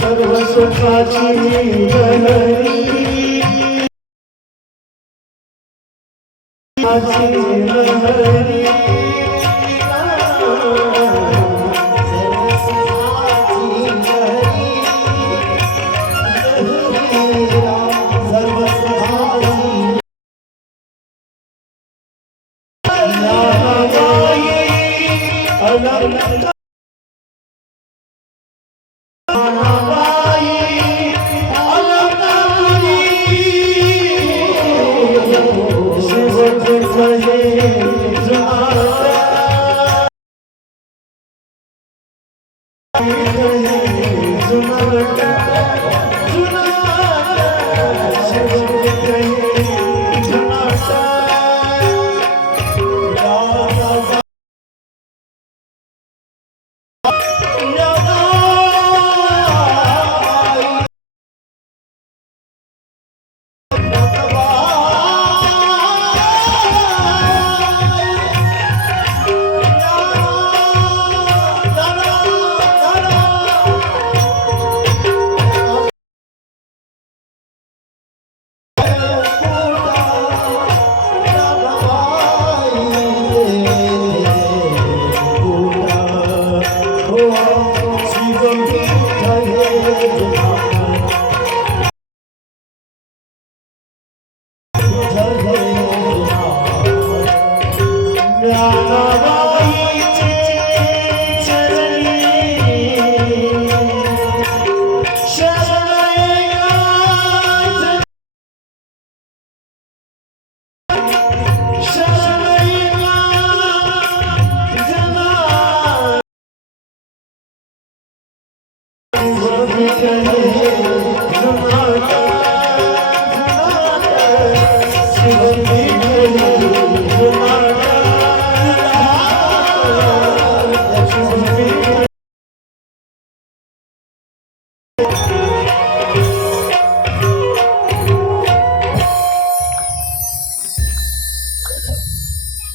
सर्व सुखाची लहरी लहरी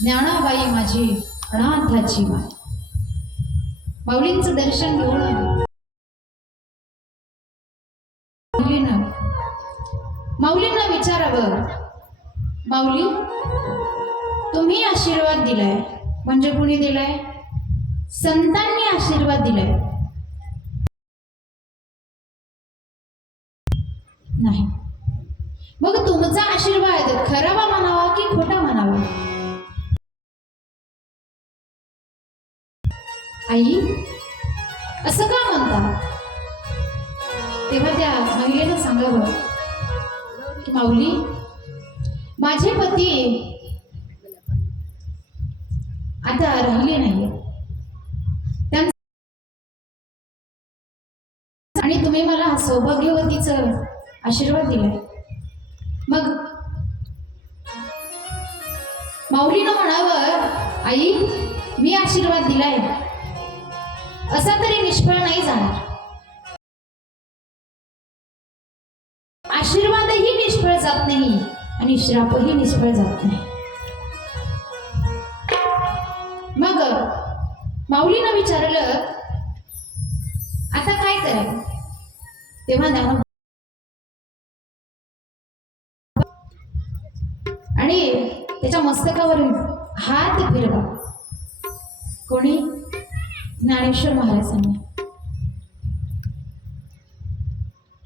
ज्ञानाबाई माझी अनाथाची माय. माऊलींचं दर्शन घेऊन माऊलींना विचारावं, माऊली तुम्ही आशीर्वाद दिलाय, म्हणजे कुणी दिलाय? संतांनी आशीर्वाद दिलाय. नाही, मग तुमचा आशीर्वाद खरावा म्हणावा की खोटा म्हणावा? आई असं का म्हणता? तेव्हा त्या महिलेनं सांगावं की माऊली माझे पती आता राहिले नाही आणि तुम्ही मला सौभाग्यवतीचं आशीर्वाद दिलाय. मग माऊलीनं म्हणावं, आई मी आशीर्वाद दिलाय असा तरी निष्फळ नाही जाणार. आशीर्वादही निष्फळ जात नाही आणि श्रापही निष्फळ जात नाही. मग माऊलीनं विचारलं आता काय करावं? तेव्हा ज्ञानोबा आणि त्याच्या मस्तकावर हात फिरवा. कोणी? ज्ञानेश्वर महाराजांनी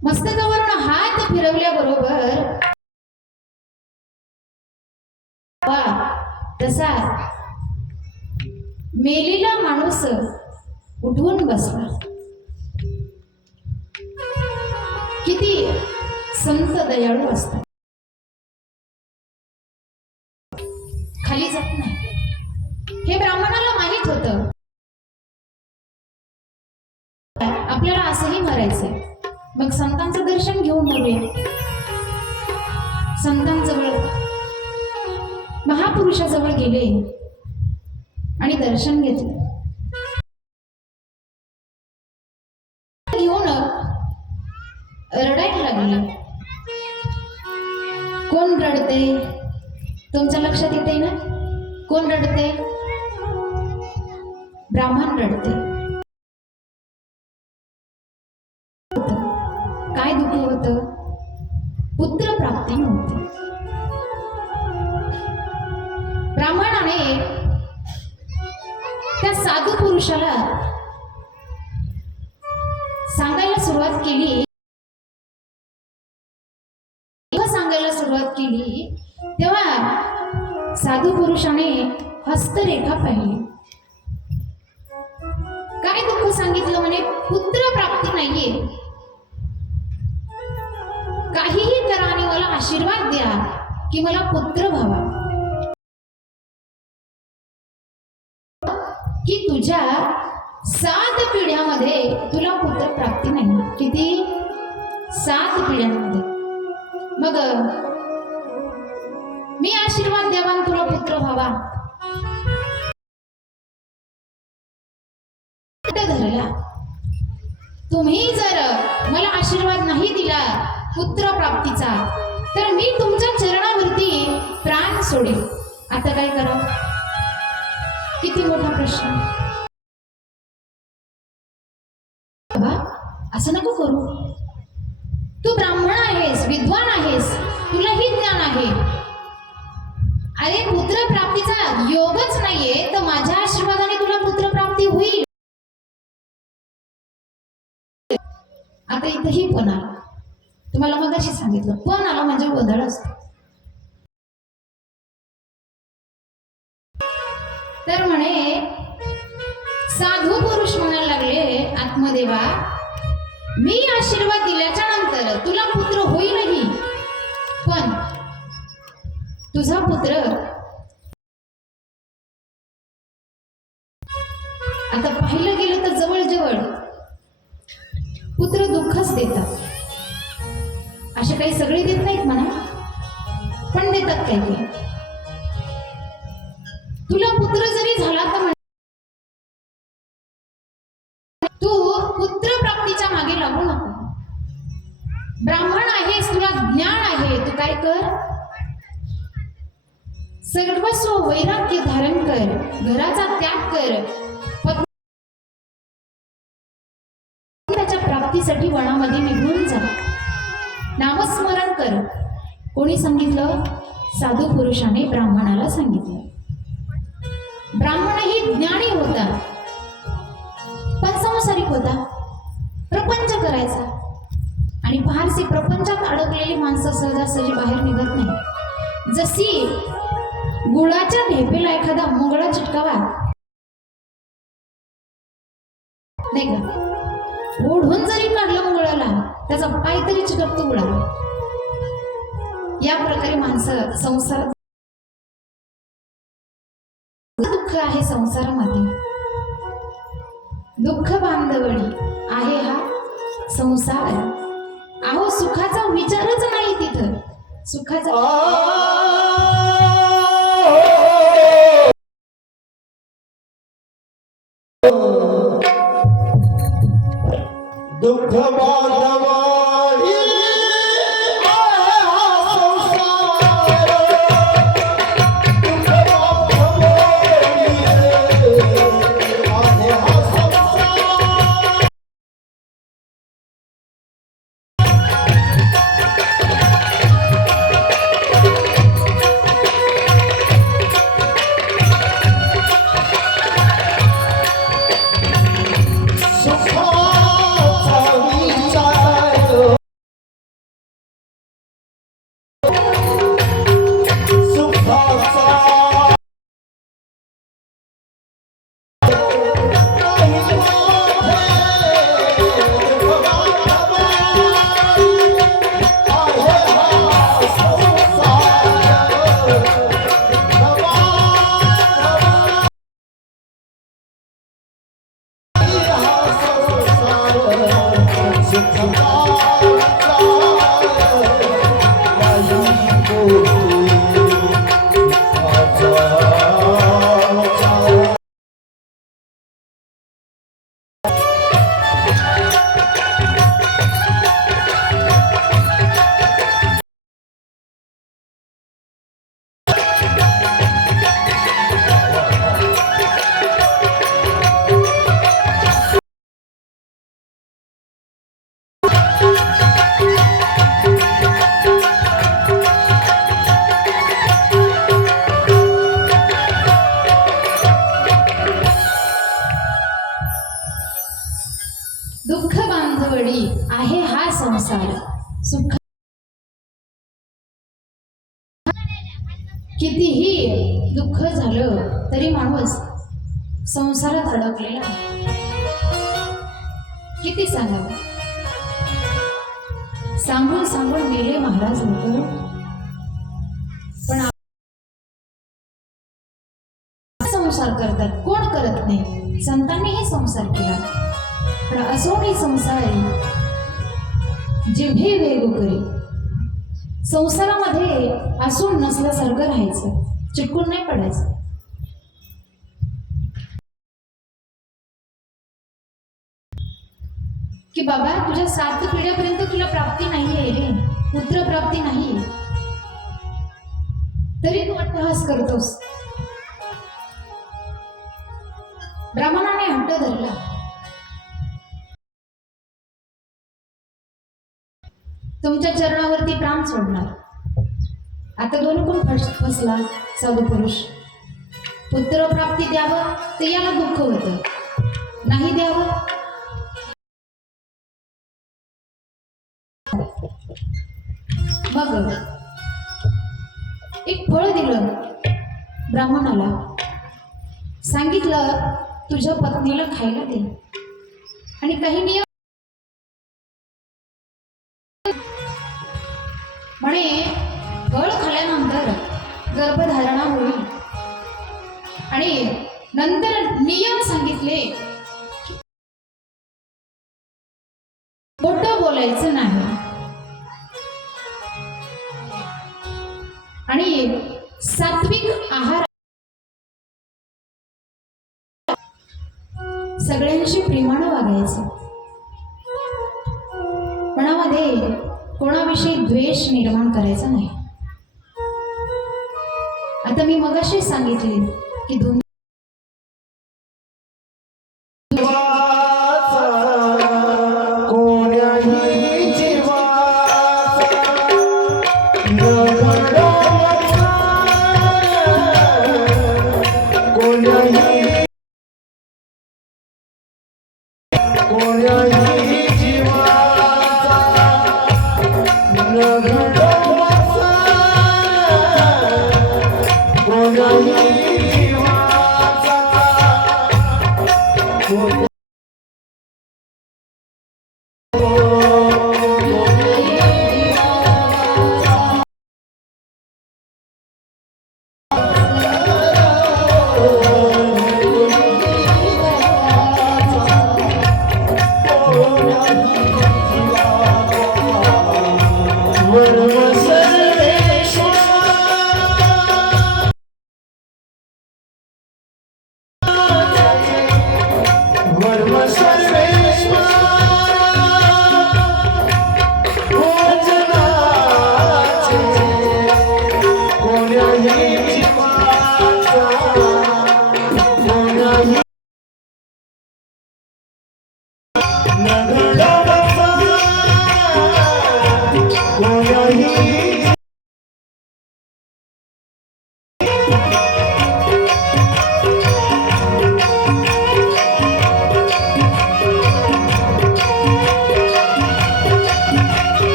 मस्तकावरून हात फिरवल्याबरोबर तसा मेलेला माणूस उठून बसला. किती संत दयाळू असतात, खाली जात नाही. हे ब्राह्मणाला माहित होतं आपल्याला असंही मरायचंय. मग संतांचं दर्शन घेऊन मरूया. संतांजवळ महापुरुषाजवळ गेले आणि दर्शन घेतले. घेऊन रडायला लागले. कोण रडते? तुमच्या लक्षात येते ना? कोण रडते? ब्राह्मण रडते. काय दुःख होतं? पुत्र प्राप्ती नव्हती. ब्राह्मणाने त्या साधू पुरुषाला सांगायला सुरुवात केली. तेव्हा साधू पुरुषाने हस्तरेखा पाहिली. काय दुःख सांगितलं? म्हणे पुत्र प्राप्ती नाहीये. काहीही करा आणि मला आशीर्वाद द्या की मला पुत्र व्हावा, की तुझ्या 7 पिढ्यामध्ये तुला पुत्र प्राप्ती नाही. किती? 7 पिढ्यांमध्ये. मग मी आशीर्वाद द्यावा आणि तुला पुत्र व्हावा. धरला. तुम्ही जर मला आशीर्वाद नाही दिला पुत्र प्राप्तीचा तर मी तुमच्या चरणावरती प्राण सोडेल. आता काय करावं? किती मोठा प्रश्न. बाबा असं नको करू. तू ब्राह्मण आहेस, विद्वान आहेस, तुलाही ज्ञान आहे. अरे पुत्र प्राप्तीचा योगच नाहीये तर माझ्या आशीर्वादाने तुला पुत्र प्राप्ती होईल. आता इथंही पण आला. तुम्हाला मगाशी सांगितलं पण आला म्हणजे गोंधळ असतो. तर म्हणे साधू पुरुष म्हणायला लागले, आत्मदेवा मी आशीर्वाद दिल्याच्या नंतर तुला पुत्र होईलही, पण तुझा पुत्र आता पाहिलं गेलं तर जवळजवळ पुत्र दुःखच देतात. असे काही सगळे देत नाहीत म्हणा, पण देतात काही काही. तुला पुत्र जरी झाला तर तू पुत्र प्राप्तीच्या मागे लागू नको. ब्राह्मण आहेस, तुला ज्ञान आहे, तू काय कर? सर्वस्व वैराग्य धारण कर, घराचा त्याग कर, त्याच्या प्राप्तीसाठी वनामध्ये निघून जा, नामस्मरण कर. कोणी सांगितलं? साधू पुरुषाने ब्राह्मणाला सांगितलं. ब्राह्मणही ज्ञानी होता, पण संसारिक होता, प्रपंच करायचा. आणि फारशी प्रपंचात अडकलेली माणसं सहजासहजी बाहेर निघत नाही. जशी गुळाच्या ढेपेला एखादा मुंगळा चिटकावा नाही का, ओढून जरी काढलं मुंगळाला, त्याचा पाय तरी चिकटतो गुळाला. या प्रकारे माणसं संसारात, दुःख आहे संसारामध्ये, दुःख बांधवडी आहे हा संसार. अहो सुखाचा विचारच नाही तिथं, सुखाचा दुःख बांधवाडी आहे हा संसार. दुःख बांधवाडी आहे हा संसार. सुखाचा विचार, सुखाचा नाही मोठे. दुःख बांधवाडी आहे हा संसार. दुःख बांधवाडी आहे हा संसार. सुख कितीही दुःख झालं तरी माणूस संसारात अडकलेला आहे. किती सांगावं, सांगून सांगून मेले महाराज लोक. पण संसार करतात, कोण करत नाही? संतांनीही संसार केला. पण असोनी संसारी जिव्हे वेगो करी. संसारामध्ये असून नसल्यासारखं राहायचं, चिटकून नाही पडायचं. की बाबा तुझ्या 7 पिढ्यापर्यंत तुला प्राप्ती नाहीये रे, पुत्र प्राप्ती नाही, तरी तू अट्टहास करतोस. ब्राह्मणाने हट्ट धरला. तुमच्या चरणावरती प्राण सोडणार. आता दोन्ही कोण फसला? साधू पुरुष. पुत्र प्राप्ती द्यावं तर याला दुःख होतं, नाही द्यावं मग एक फळ दिलं ब्राह्मणाला. सांगितलं तुझ्या पत्नीला खायला दे. आणि काही नियम म्हणे, फळ खाल्ल्यानंतर गर्भधारणा होईल. आणि नंतर नियम सांगितले, खोटं बोलायचं नाही. आणि सात्विक आहार, सगळ्यांशी प्रेमानं वागायचं. मनामध्ये कोणाविषयी द्वेष निर्माण करायचा नाही. आता आता मी मगाशी सांगितले की कोण्याही जीवाचा नगडा कोण्याही जीवाचा नगडा कोण्याही जीवाचा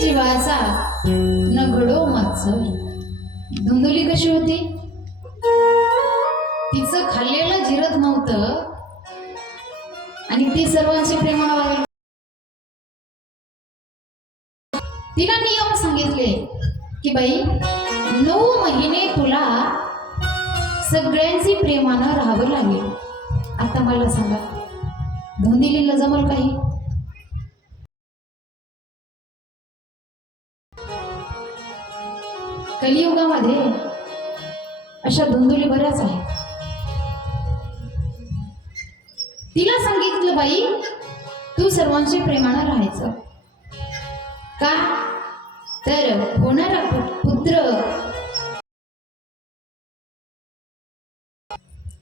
जीवाचा न घडो मत्सर. धुंदुली कशी होती? तिचं खाल्लेलं जिरत नव्हतं आणि ती सर्वांशी प्रेमानं वागली. तिला नियम सांगितले की बाई 9 महिने तुला सगळ्यांची प्रेमानं राहावं लागेल. आता मला सांगा, धुंदिलीला जमल काही? कलियुगामध्ये अशा धुंदुली बऱ्याच आहेत. तिला सांगितलं बाई तू सर्वांशी प्रेमानं राहायचं. का तर होणारा पुत्र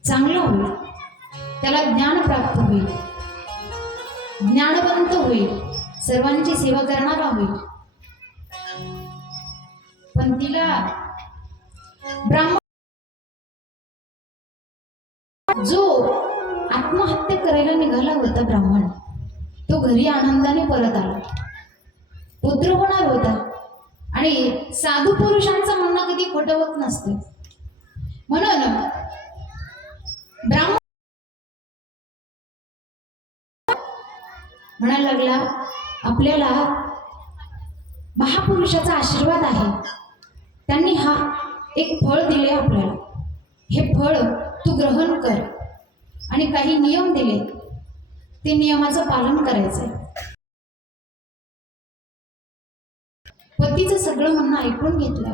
चांगला होईल, त्याला ज्ञान प्राप्त होईल, ज्ञानवंत होईल, सर्वांची सेवा करणारा होईल. पण तिला ब्राह्मण जो आत्महत्या करायला निघाला होता ब्राह्मण, तो घरी आनंदाने परत आला. पुत्र होणार होता आणि साधू पुरुषांचं म्हणणं कधी खोटं होत नसतं. म्हणून ब्राह्मण म्हणायला लागला, आपल्याला महापुरुषाचा आशीर्वाद आहे, त्यांनी हा एक फळ दिले आपल्याला, हे फळ तू ग्रहण कर आणि काही नियम दिले, ते नियमाचं पालन करायचंय. पतीचं सगळं म्हणणं ऐकून घेतलं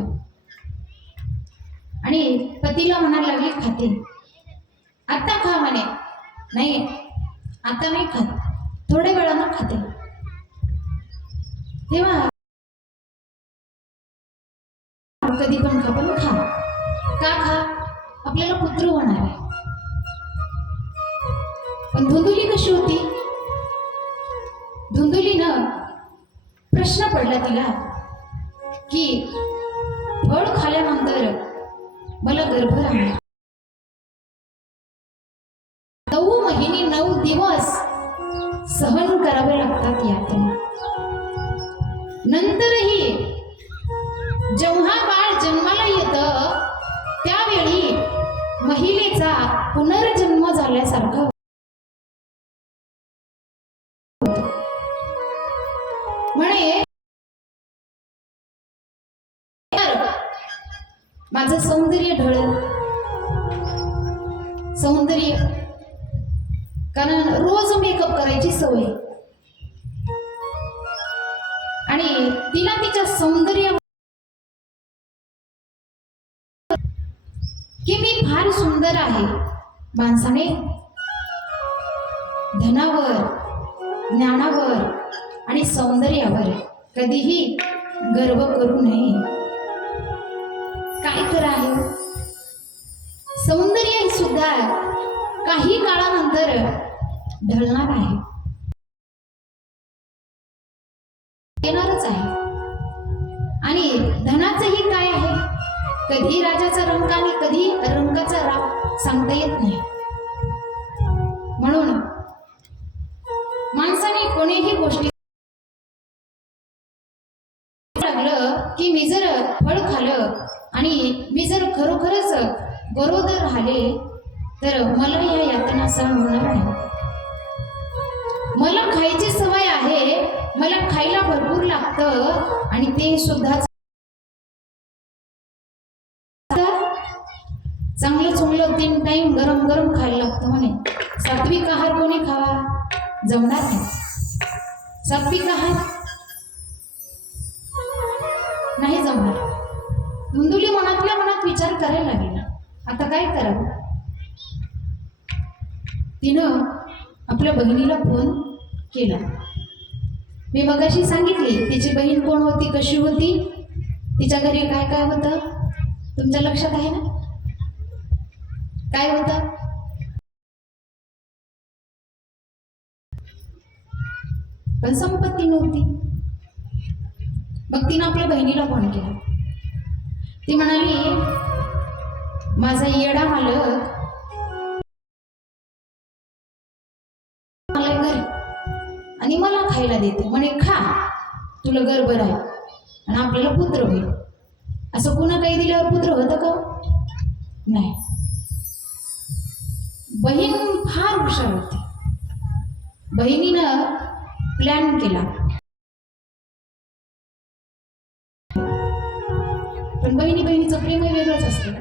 आणि पतीला म्हणायला लागली, खाते. आता खा म्हणे. नाही, आता नाही खात, थोड्या वेळानं खाते. तेव्हा कधी पण खा, पण खा. का खा? आपल्याला पुत्र होणार आहे. पण धुंदुली कशी होती? धुंदुलीनं प्रश्न पडला तिला की फळ खाल्यानंतर मला गर्भ राहणार. 9 महिने 9 दिवस सहन करावे लागतात यातून. नंतरही जेव्हा बाळ जन्माला येतं त्यावेळी महिलेचा पुनर्जन्म झाल्यासारखं होतं. म्हणे माझं सौंदर्य ढळलं. सौंदर्य कारण रोज मेकअप करायची सवय आणि तिला तिच्या सौंदर्य की मी फार सुंदर आहे. माणसाने धनावर ज्ञानावर आणि सौंदर्यावर कधीही गर्व करू नये. काय खरं आहे, सौंदर्य हे सुद्धा काही काळानंतर ढळणार आहे, येणारच आहे. आणि धनाचंही काय आहे, कधी राजाचा रंक आणि कधी रंकाचा राग सांगता येत नाही. म्हणून माणसाने कोणीही गोष्टी लागलं की मी जर फळ खाल्लं आणि मी जर खरोखरच गरोदर राहिले तर मला या यातना सहन होणार नाही. मला खायची सवय आहे, मला खायला भरपूर लागतं आणि ते सुद्धा चांगलं चुंगलं 3 टाइम गरम गरम खायला लागतं म्हणे. सात्विक आहार कोणी खावा, जमणार नाही. सात्विक आहार नाही जमणार. धुंदुली मनातल्या मनात विचार करायला लागली, आता काय करावं. तिनं आपल्या बहिणीला फोन केला. मी मगाशी सांगितली तिची बहीण कोण होती, कशी होती, तिच्या घरी काय काय होतं, तुमच्या लक्षात आहे ना. काय होतं, पण संपत्ती नव्हती. मग तिनं आपल्या बहिणीला फोन केला. ती म्हणाली, माझा येडा मालक घरी आणि मला खायला देते म्हणे, खा तुला गर्भ आहे आणि आपल्याला पुत्र होईल. असं पुन्हा काही दिल्यावर पुत्र होतं का, नाही. बहीण फार हुशार होती. बहिणीनं प्लॅन केला, पण बहिणीचं प्रेम वेगळंच असतं.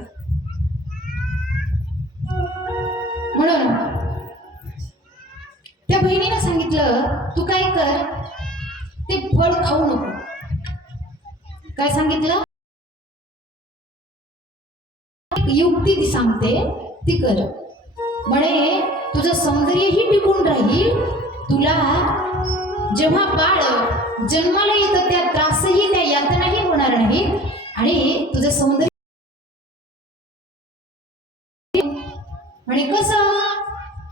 म्हणून त्या बहिणीनं सांगितलं, तू काय कर, ते फळ खाऊ नको. काय सांगितलं, युक्ती ती सांगते ती कर. म्हणे तुझं सौंदर्यही टिकून राहील, तुला जेव्हा बाळ जन्माला येतं त्या त्रासही त्या यातनाही होणार नाही आणि तुझं सौंदर्य. म्हणे कसं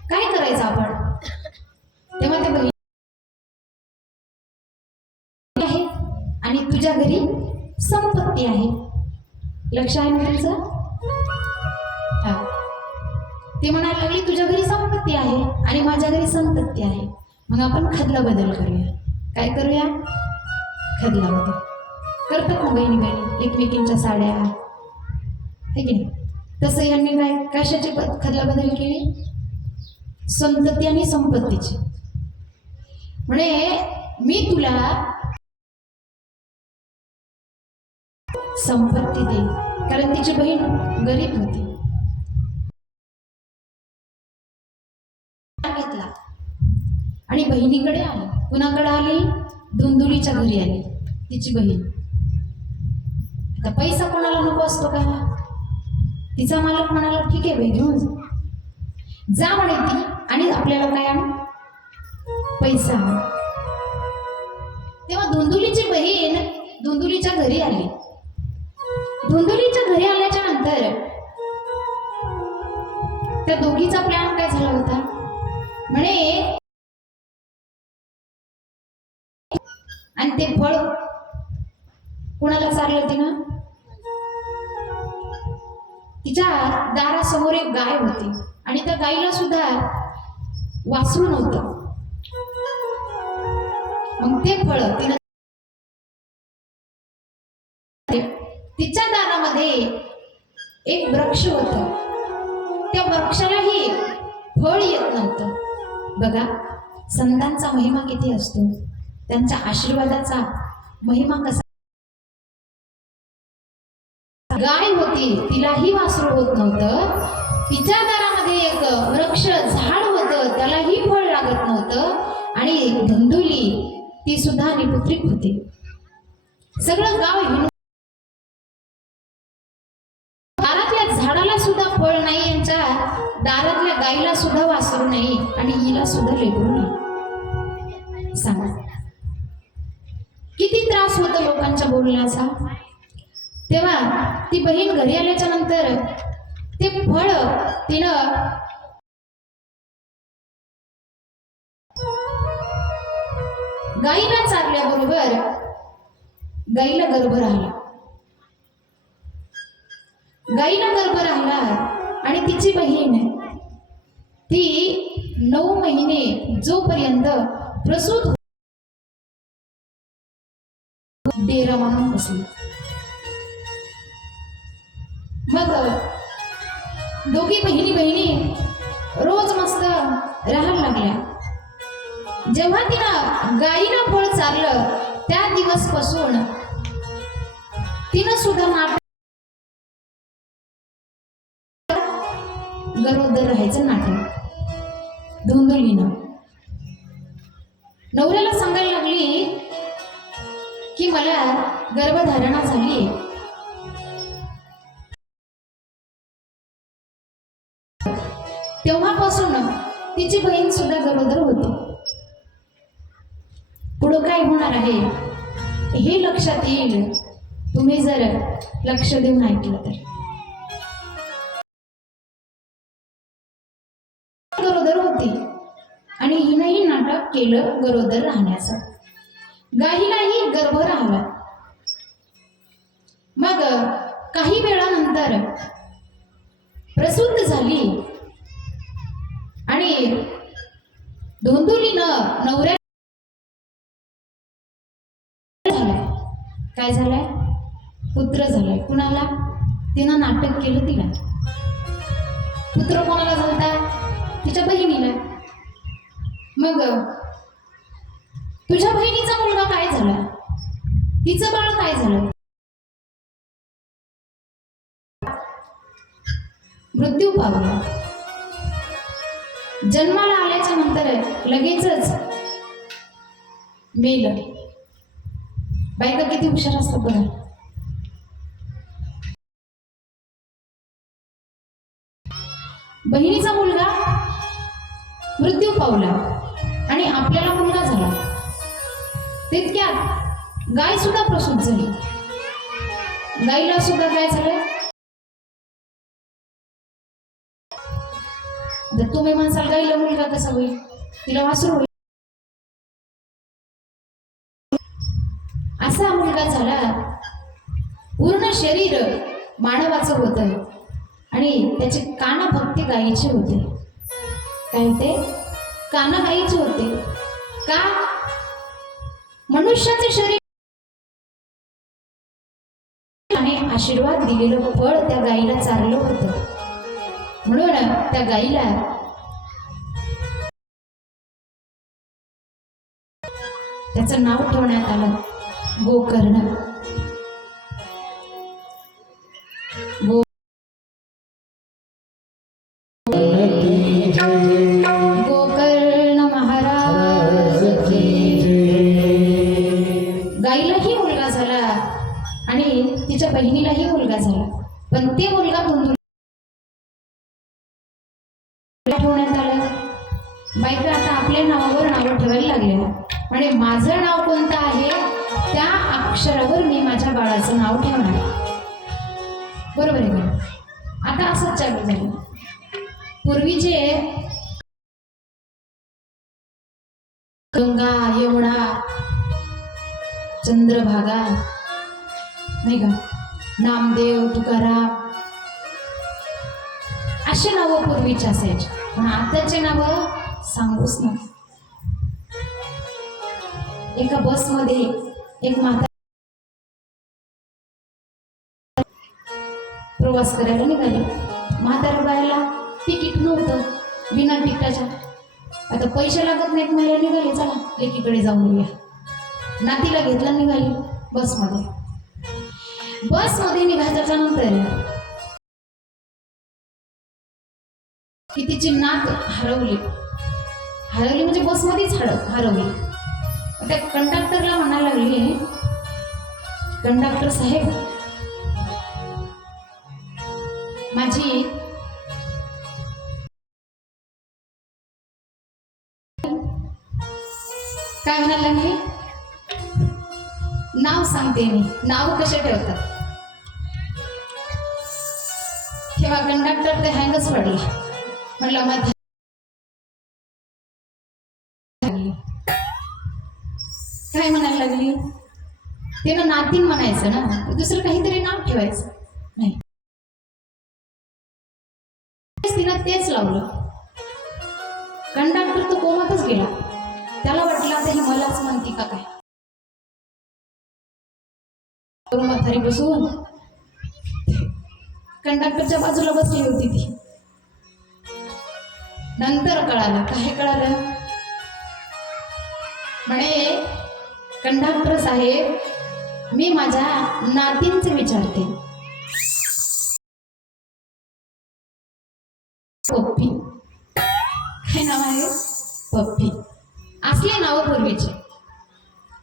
काय करायचं आपण. तेव्हा ते बहीण आहे आणि तुझ्या घरी संपत्ती आहे. लक्ष आहे ना तुमचं. ती म्हणायला लागली, तुझ्या घरी संपत्ती आहे आणि माझ्या घरी संपत्ती आहे, मग आपण खदला बदल करूया. काय करूया, खदला बदल. करतात ना बहिणी बहिणी एकमेकींच्या साड्या, है की नाही. तसं यांनी काय कशाची खदला बदल केली, संतती आणि संपत्तीची. म्हणे मी तुला संपत्ती दे, कारण तिची बहीण गरीब होती. घेतला आणि बहिणीकडे आली. कुणाकडे आली, धुंदुलीच्या घरी आली तिची बहीण. आता पैसा कोणाला नको असतो का. तिचा मालक म्हणाला, ठीक आहे बाई घेऊन जा म्हणे ती, आणि आपल्याला काय आण, पैसा. तेव्हा धुंदुलीची बहीण धुंदुलीच्या घरी आली. धुंदुलीच्या घरी आल्याच्या नंतर त्या दोघीचा प्लॅन काय झाला होता. म्हणे आणि ते फळ कुणाला चारलं तिनं. तिच्या दारासमोर एक गाय होती आणि त्या गाईला सुद्धा वासरू नव्हतं. मग ते फळ तिनं तिच्या दारामध्ये एक वृक्ष होतं. त्या वृक्षालाही फळ येत नव्हतं. बघा संतांचा महिमा किती असतो, त्यांच्या आशीर्वादाचा महिमा कसा. गाय होती, तिलाही वासरू होत नव्हतं. तिच्या दारामध्ये एक वृक्ष झाड होतं, त्यालाही फळ लागत नव्हतं. आणि धुंदुली ती सुद्धा निपुत्रिक होती. सगळं गाव हिंडून दारातल्या झाडाला सुद्धा फळ नाही, यांच्या दारातल्या गाईला सुद्धा वासरू नाही आणि हिला सुद्धा लेकरू नाही. सांगा. किती त्रास होतो लोकांच्या बोलण्याचा. तेव्हा ती बहीण घरी आल्याच्या नंतर ते फळ तिनं गाईला चारल्याबरोबर गाईला गर्भ राहिला. गाईला गर्भ राहिला आणि तिची बहीण ती 9 महिने जोपर्यंत प्रसूत डेरा मानून बसली. मग दोघी बहिणी रोज मस्त राहायला लागल्या. जेव्हा तिनं गाईला फळ चारलं त्या दिवसपासून तिनं सुद्धा नाटक गरोदर राहायचं नाटक धुंदुलीनं नवऱ्याला सांगायला लागली की मला गर्भधारणा झाली. तेव्हापासून तिची बहीण सुद्धा गरोदर होती. पुढं काय होणार आहे हे लक्षात येईल तुम्ही जर लक्ष देऊन ऐकलं तर. गरोदर होती आणि हिनंही नाटक केलं गरोदर राहण्याचं. गाईलाही गर्भ राहिला. मग काही वेळानंतर प्रसूत झाली आणि धोंदुलीनं नवऱ्या झालाय. काय झालंय? पुत्र झालाय. कुणाला? तिनं नाटक केलं तिला. पुत्र कोणाला झालता? तिच्या बहिणीला. मग तुझ्या बहिणीचा मुलगा काय झाला? तिचं बाळ काय झालं? मृत्यू पावला. जन्माला आल्याच्या नंतर लगेचच मेलं. बायका किती हुशार असतात बघा. बहिणीचा मुलगा मृत्यू पावला आणि आपल्याला मुलगा झाला. तितक्यात गाय सुद्धा प्रसूत झाली. गाईला सुद्धा काय झालं? तर तुम्ही म्हणसाल गाईला मुलगा कसा होईल? तिला वासरू होईल. असा मुलगा झाला. पूर्ण शरीर मानवाचं होतं आणि त्याचे कान फक्त गायीचे होते. काय होते? कान गायीचे होते. का? मनुष्याचे शरीर आणि आशीर्वाद दिलेलं फळ त्या गायीला चारलं होतं. म्हणून त्या गायीला त्याचं नाव ठेवण्यात आलं गोकर्ण. गोकर्ण महाराज की जय. गायीलाही मुलगा झाला आणि तिच्या बहिणीलाही मुलगा झाला. पण ते मुलगा ठेवण्यात आलं. बायका आता आपल्या नावावर नावं ठेवायला लागल्या. आणि माझं नाव कोणतं आहे त्या अक्षरावर मी माझ्या बाळाचं नाव ठेवणार. बरोबर आहे का? आता असंच चालू झालं. पूर्वीचे गंगा, यमुना, चंद्रभागा नाही का, नामदेव, तुकाराम अशी नावं पूर्वीची असायची. पण आताचे नावं सांगूच ना. एका बसमध्ये एक म्हातारा प्रवास करायला निघाली. म्हातारा बायाला तिकीट नव्हतं, बिना तिकिटाच्या. आता पैसे लागत नाहीत मला, निघाली चला एकीकडे जाऊन येऊया. नातीला घेतला, निघाली बसमध्ये. बसमध्ये निघाल्याच्या नंतर की तिची नात हरवली. हरवली म्हणजे बसमध्येच हरवली. त्या कंडक्टरला म्हणायला लागली, कंडक्टर साहेब माझी काय म्हणायला लागली? नाव सांगते मी, नाव कसे ठेवतात. तेव्हा कंडक्टर ते हँगच पडला. म्हटलं मग काय म्हणायला लागली? तिनं नातीन म्हणायचं ना, दुसरं काहीतरी नाव ठेवायचं नाही. तिनं तेच लावलं. कंडक्टर तो कोमातच गेला. त्याला वाटलं आता ही मलाच म्हणती का काय. म्हातारी बसून कंडक्टरच्या बाजूला बसली होती ती. नंतर कळालं. काय कळालं? म्हणे कंडक्टर साहेब, मी माझ्या नातींचे विचारते. पप्पी. काय नाव आहे? पप्पी. असले नाव पूर्वीचे.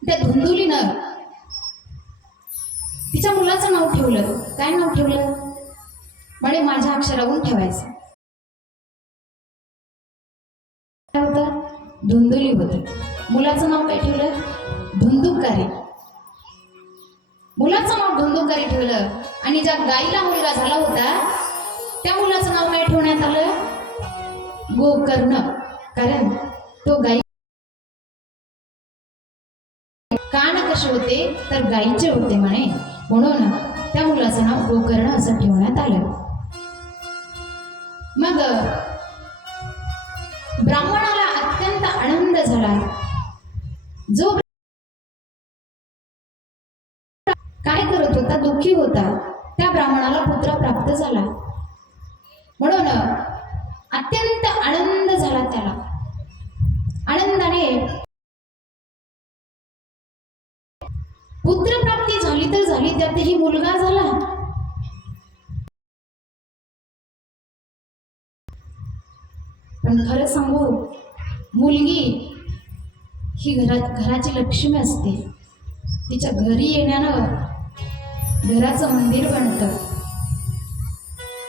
त्या धुंदुलीनं तिच्या मुलाचं नाव ठेवलं. काय नाव ठेवलं? म्हणे माझ्या अक्षरावरून ठेवायचं. काय होतं? धुंदुली होतं. मुलाचं नाव काय ठेवलं? धुंदुकारी. मुलाचं नाव धुंदुकारी ठेवलं. आणि ज्या गाईला मुलगा झाला होता त्या मुलाचं नाव काय ठेवण्यात आलं? गोकर्ण. कारण तो गाई कान कसे होते तर गाईचे होते म्हणे, म्हणून त्या मुलाचं नाव गोकर्ण असं ठेवण्यात आलं. मग ब्राह्मणाला अत्यंत आनंद झाला. जो काय करत होता, दुःखी होता, त्या ब्राह्मणाला पुत्र प्राप्त झाला. म्हणून अत्यंत आनंद झाला त्याला. आनंदाने पुत्रप्राप्ती झाली तर झाली, त्यातही मुलगा झाला. पण खरं सांगू, मुलगी ही घराची लक्ष्मी असते. तिच्या घरी येण्यानं घराचं मंदिर बनतं.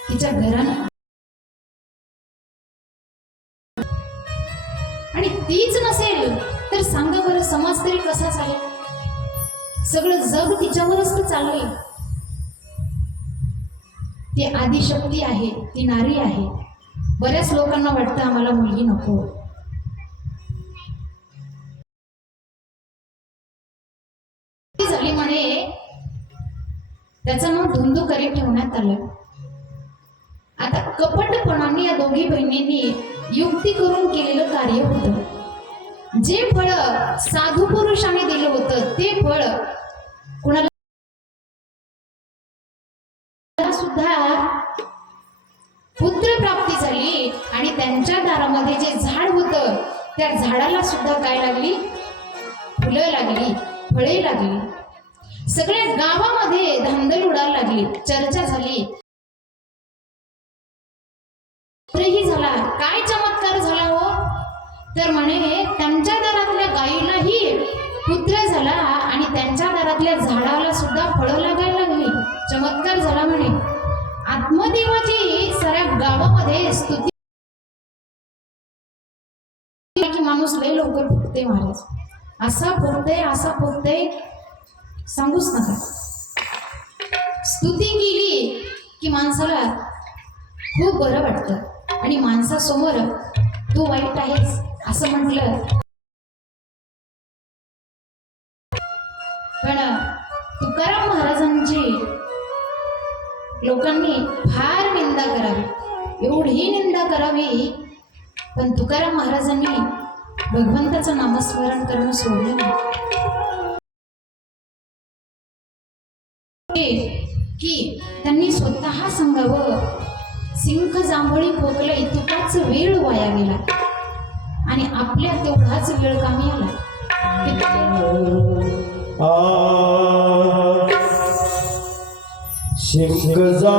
तिच्या घरानं आणि तीच नसेल तर सांगा बरं, समाज तरी कसा चालेल? सगळं जग तिच्यावरच तर चाललंय. ती आदिशक्ती आहे, ती नारी आहे. बऱ्याच लोकांना वाटतं आम्हाला मुलगी नको. झाली म्हणे, त्याचं नाव धुंदुकारी ठेवण्यात आलं. आता कपटपणाने या दोघी बहिणींनी युक्ती करून केलेलं कार्य होतं. जे फळ साधू पुरुषाने दिलं होतं ते फळ कुणाला सुद्धा पुत्र प्राप्ती झाली. आणि त्यांच्या दारामध्ये जे झाड होतं त्या झाडाला सुद्धा काय लागली? फुलं लागली, फळे लागली. सगळ्या गावामध्ये धांदल उडायला लागली, चर्चा झाली. झाला. काय चमत्कार झाला हो? तर म्हणे त्यांच्या दारातल्या गाईलाही पुत्र झाला आणि त्यांच्या दारातल्या झाडाला सुद्धा फळं लागायला लागली. चमत्कार झाला म्हणे. आत्मदेवाची साऱ्या गावामध्ये स्तुती की माणूस लय लवकर फुटते महाराज. असा फुटते सांगूच नका. स्तुती केली की माणसाला खूप बरं वाटतं. आणि माणसासमोर तू वाईट आहेस असं म्हटलं पण तुकाराम महाराजांची लोकांनी फार निंदा करावी, एवढी निंदा करावी, पण तुकाराम महाराजांनी भगवंताचं नामस्मरण करणं सोडलं नाही. की त्यांनी स्वतः सांगावं, सिंह जांभळी खोकलंय, तुकाच वेळ वाया गेला. आणि आपल्या तेवढाच वेळ कामी आला. सिंह जा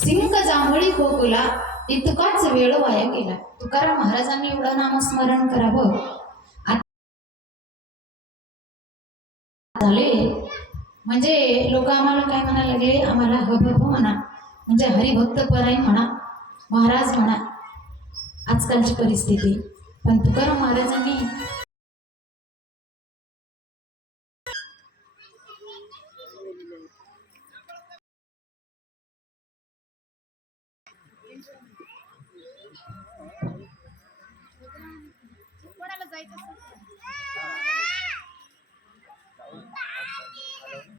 सिंक जांभळी गोकुला इतकाच वेळ वाया गेला. तुकाराम महाराजांनी एवढं नामस्मरण करावं झाले म्हणजे लोक आम्हाला काय म्हणायला लागले, आम्हाला हब म्हणा, म्हणजे हरिभक्त परायण म्हणा, महाराज म्हणा, आजकालची परिस्थिती. पण तुकाराम महाराजांनी कोणाला जायचं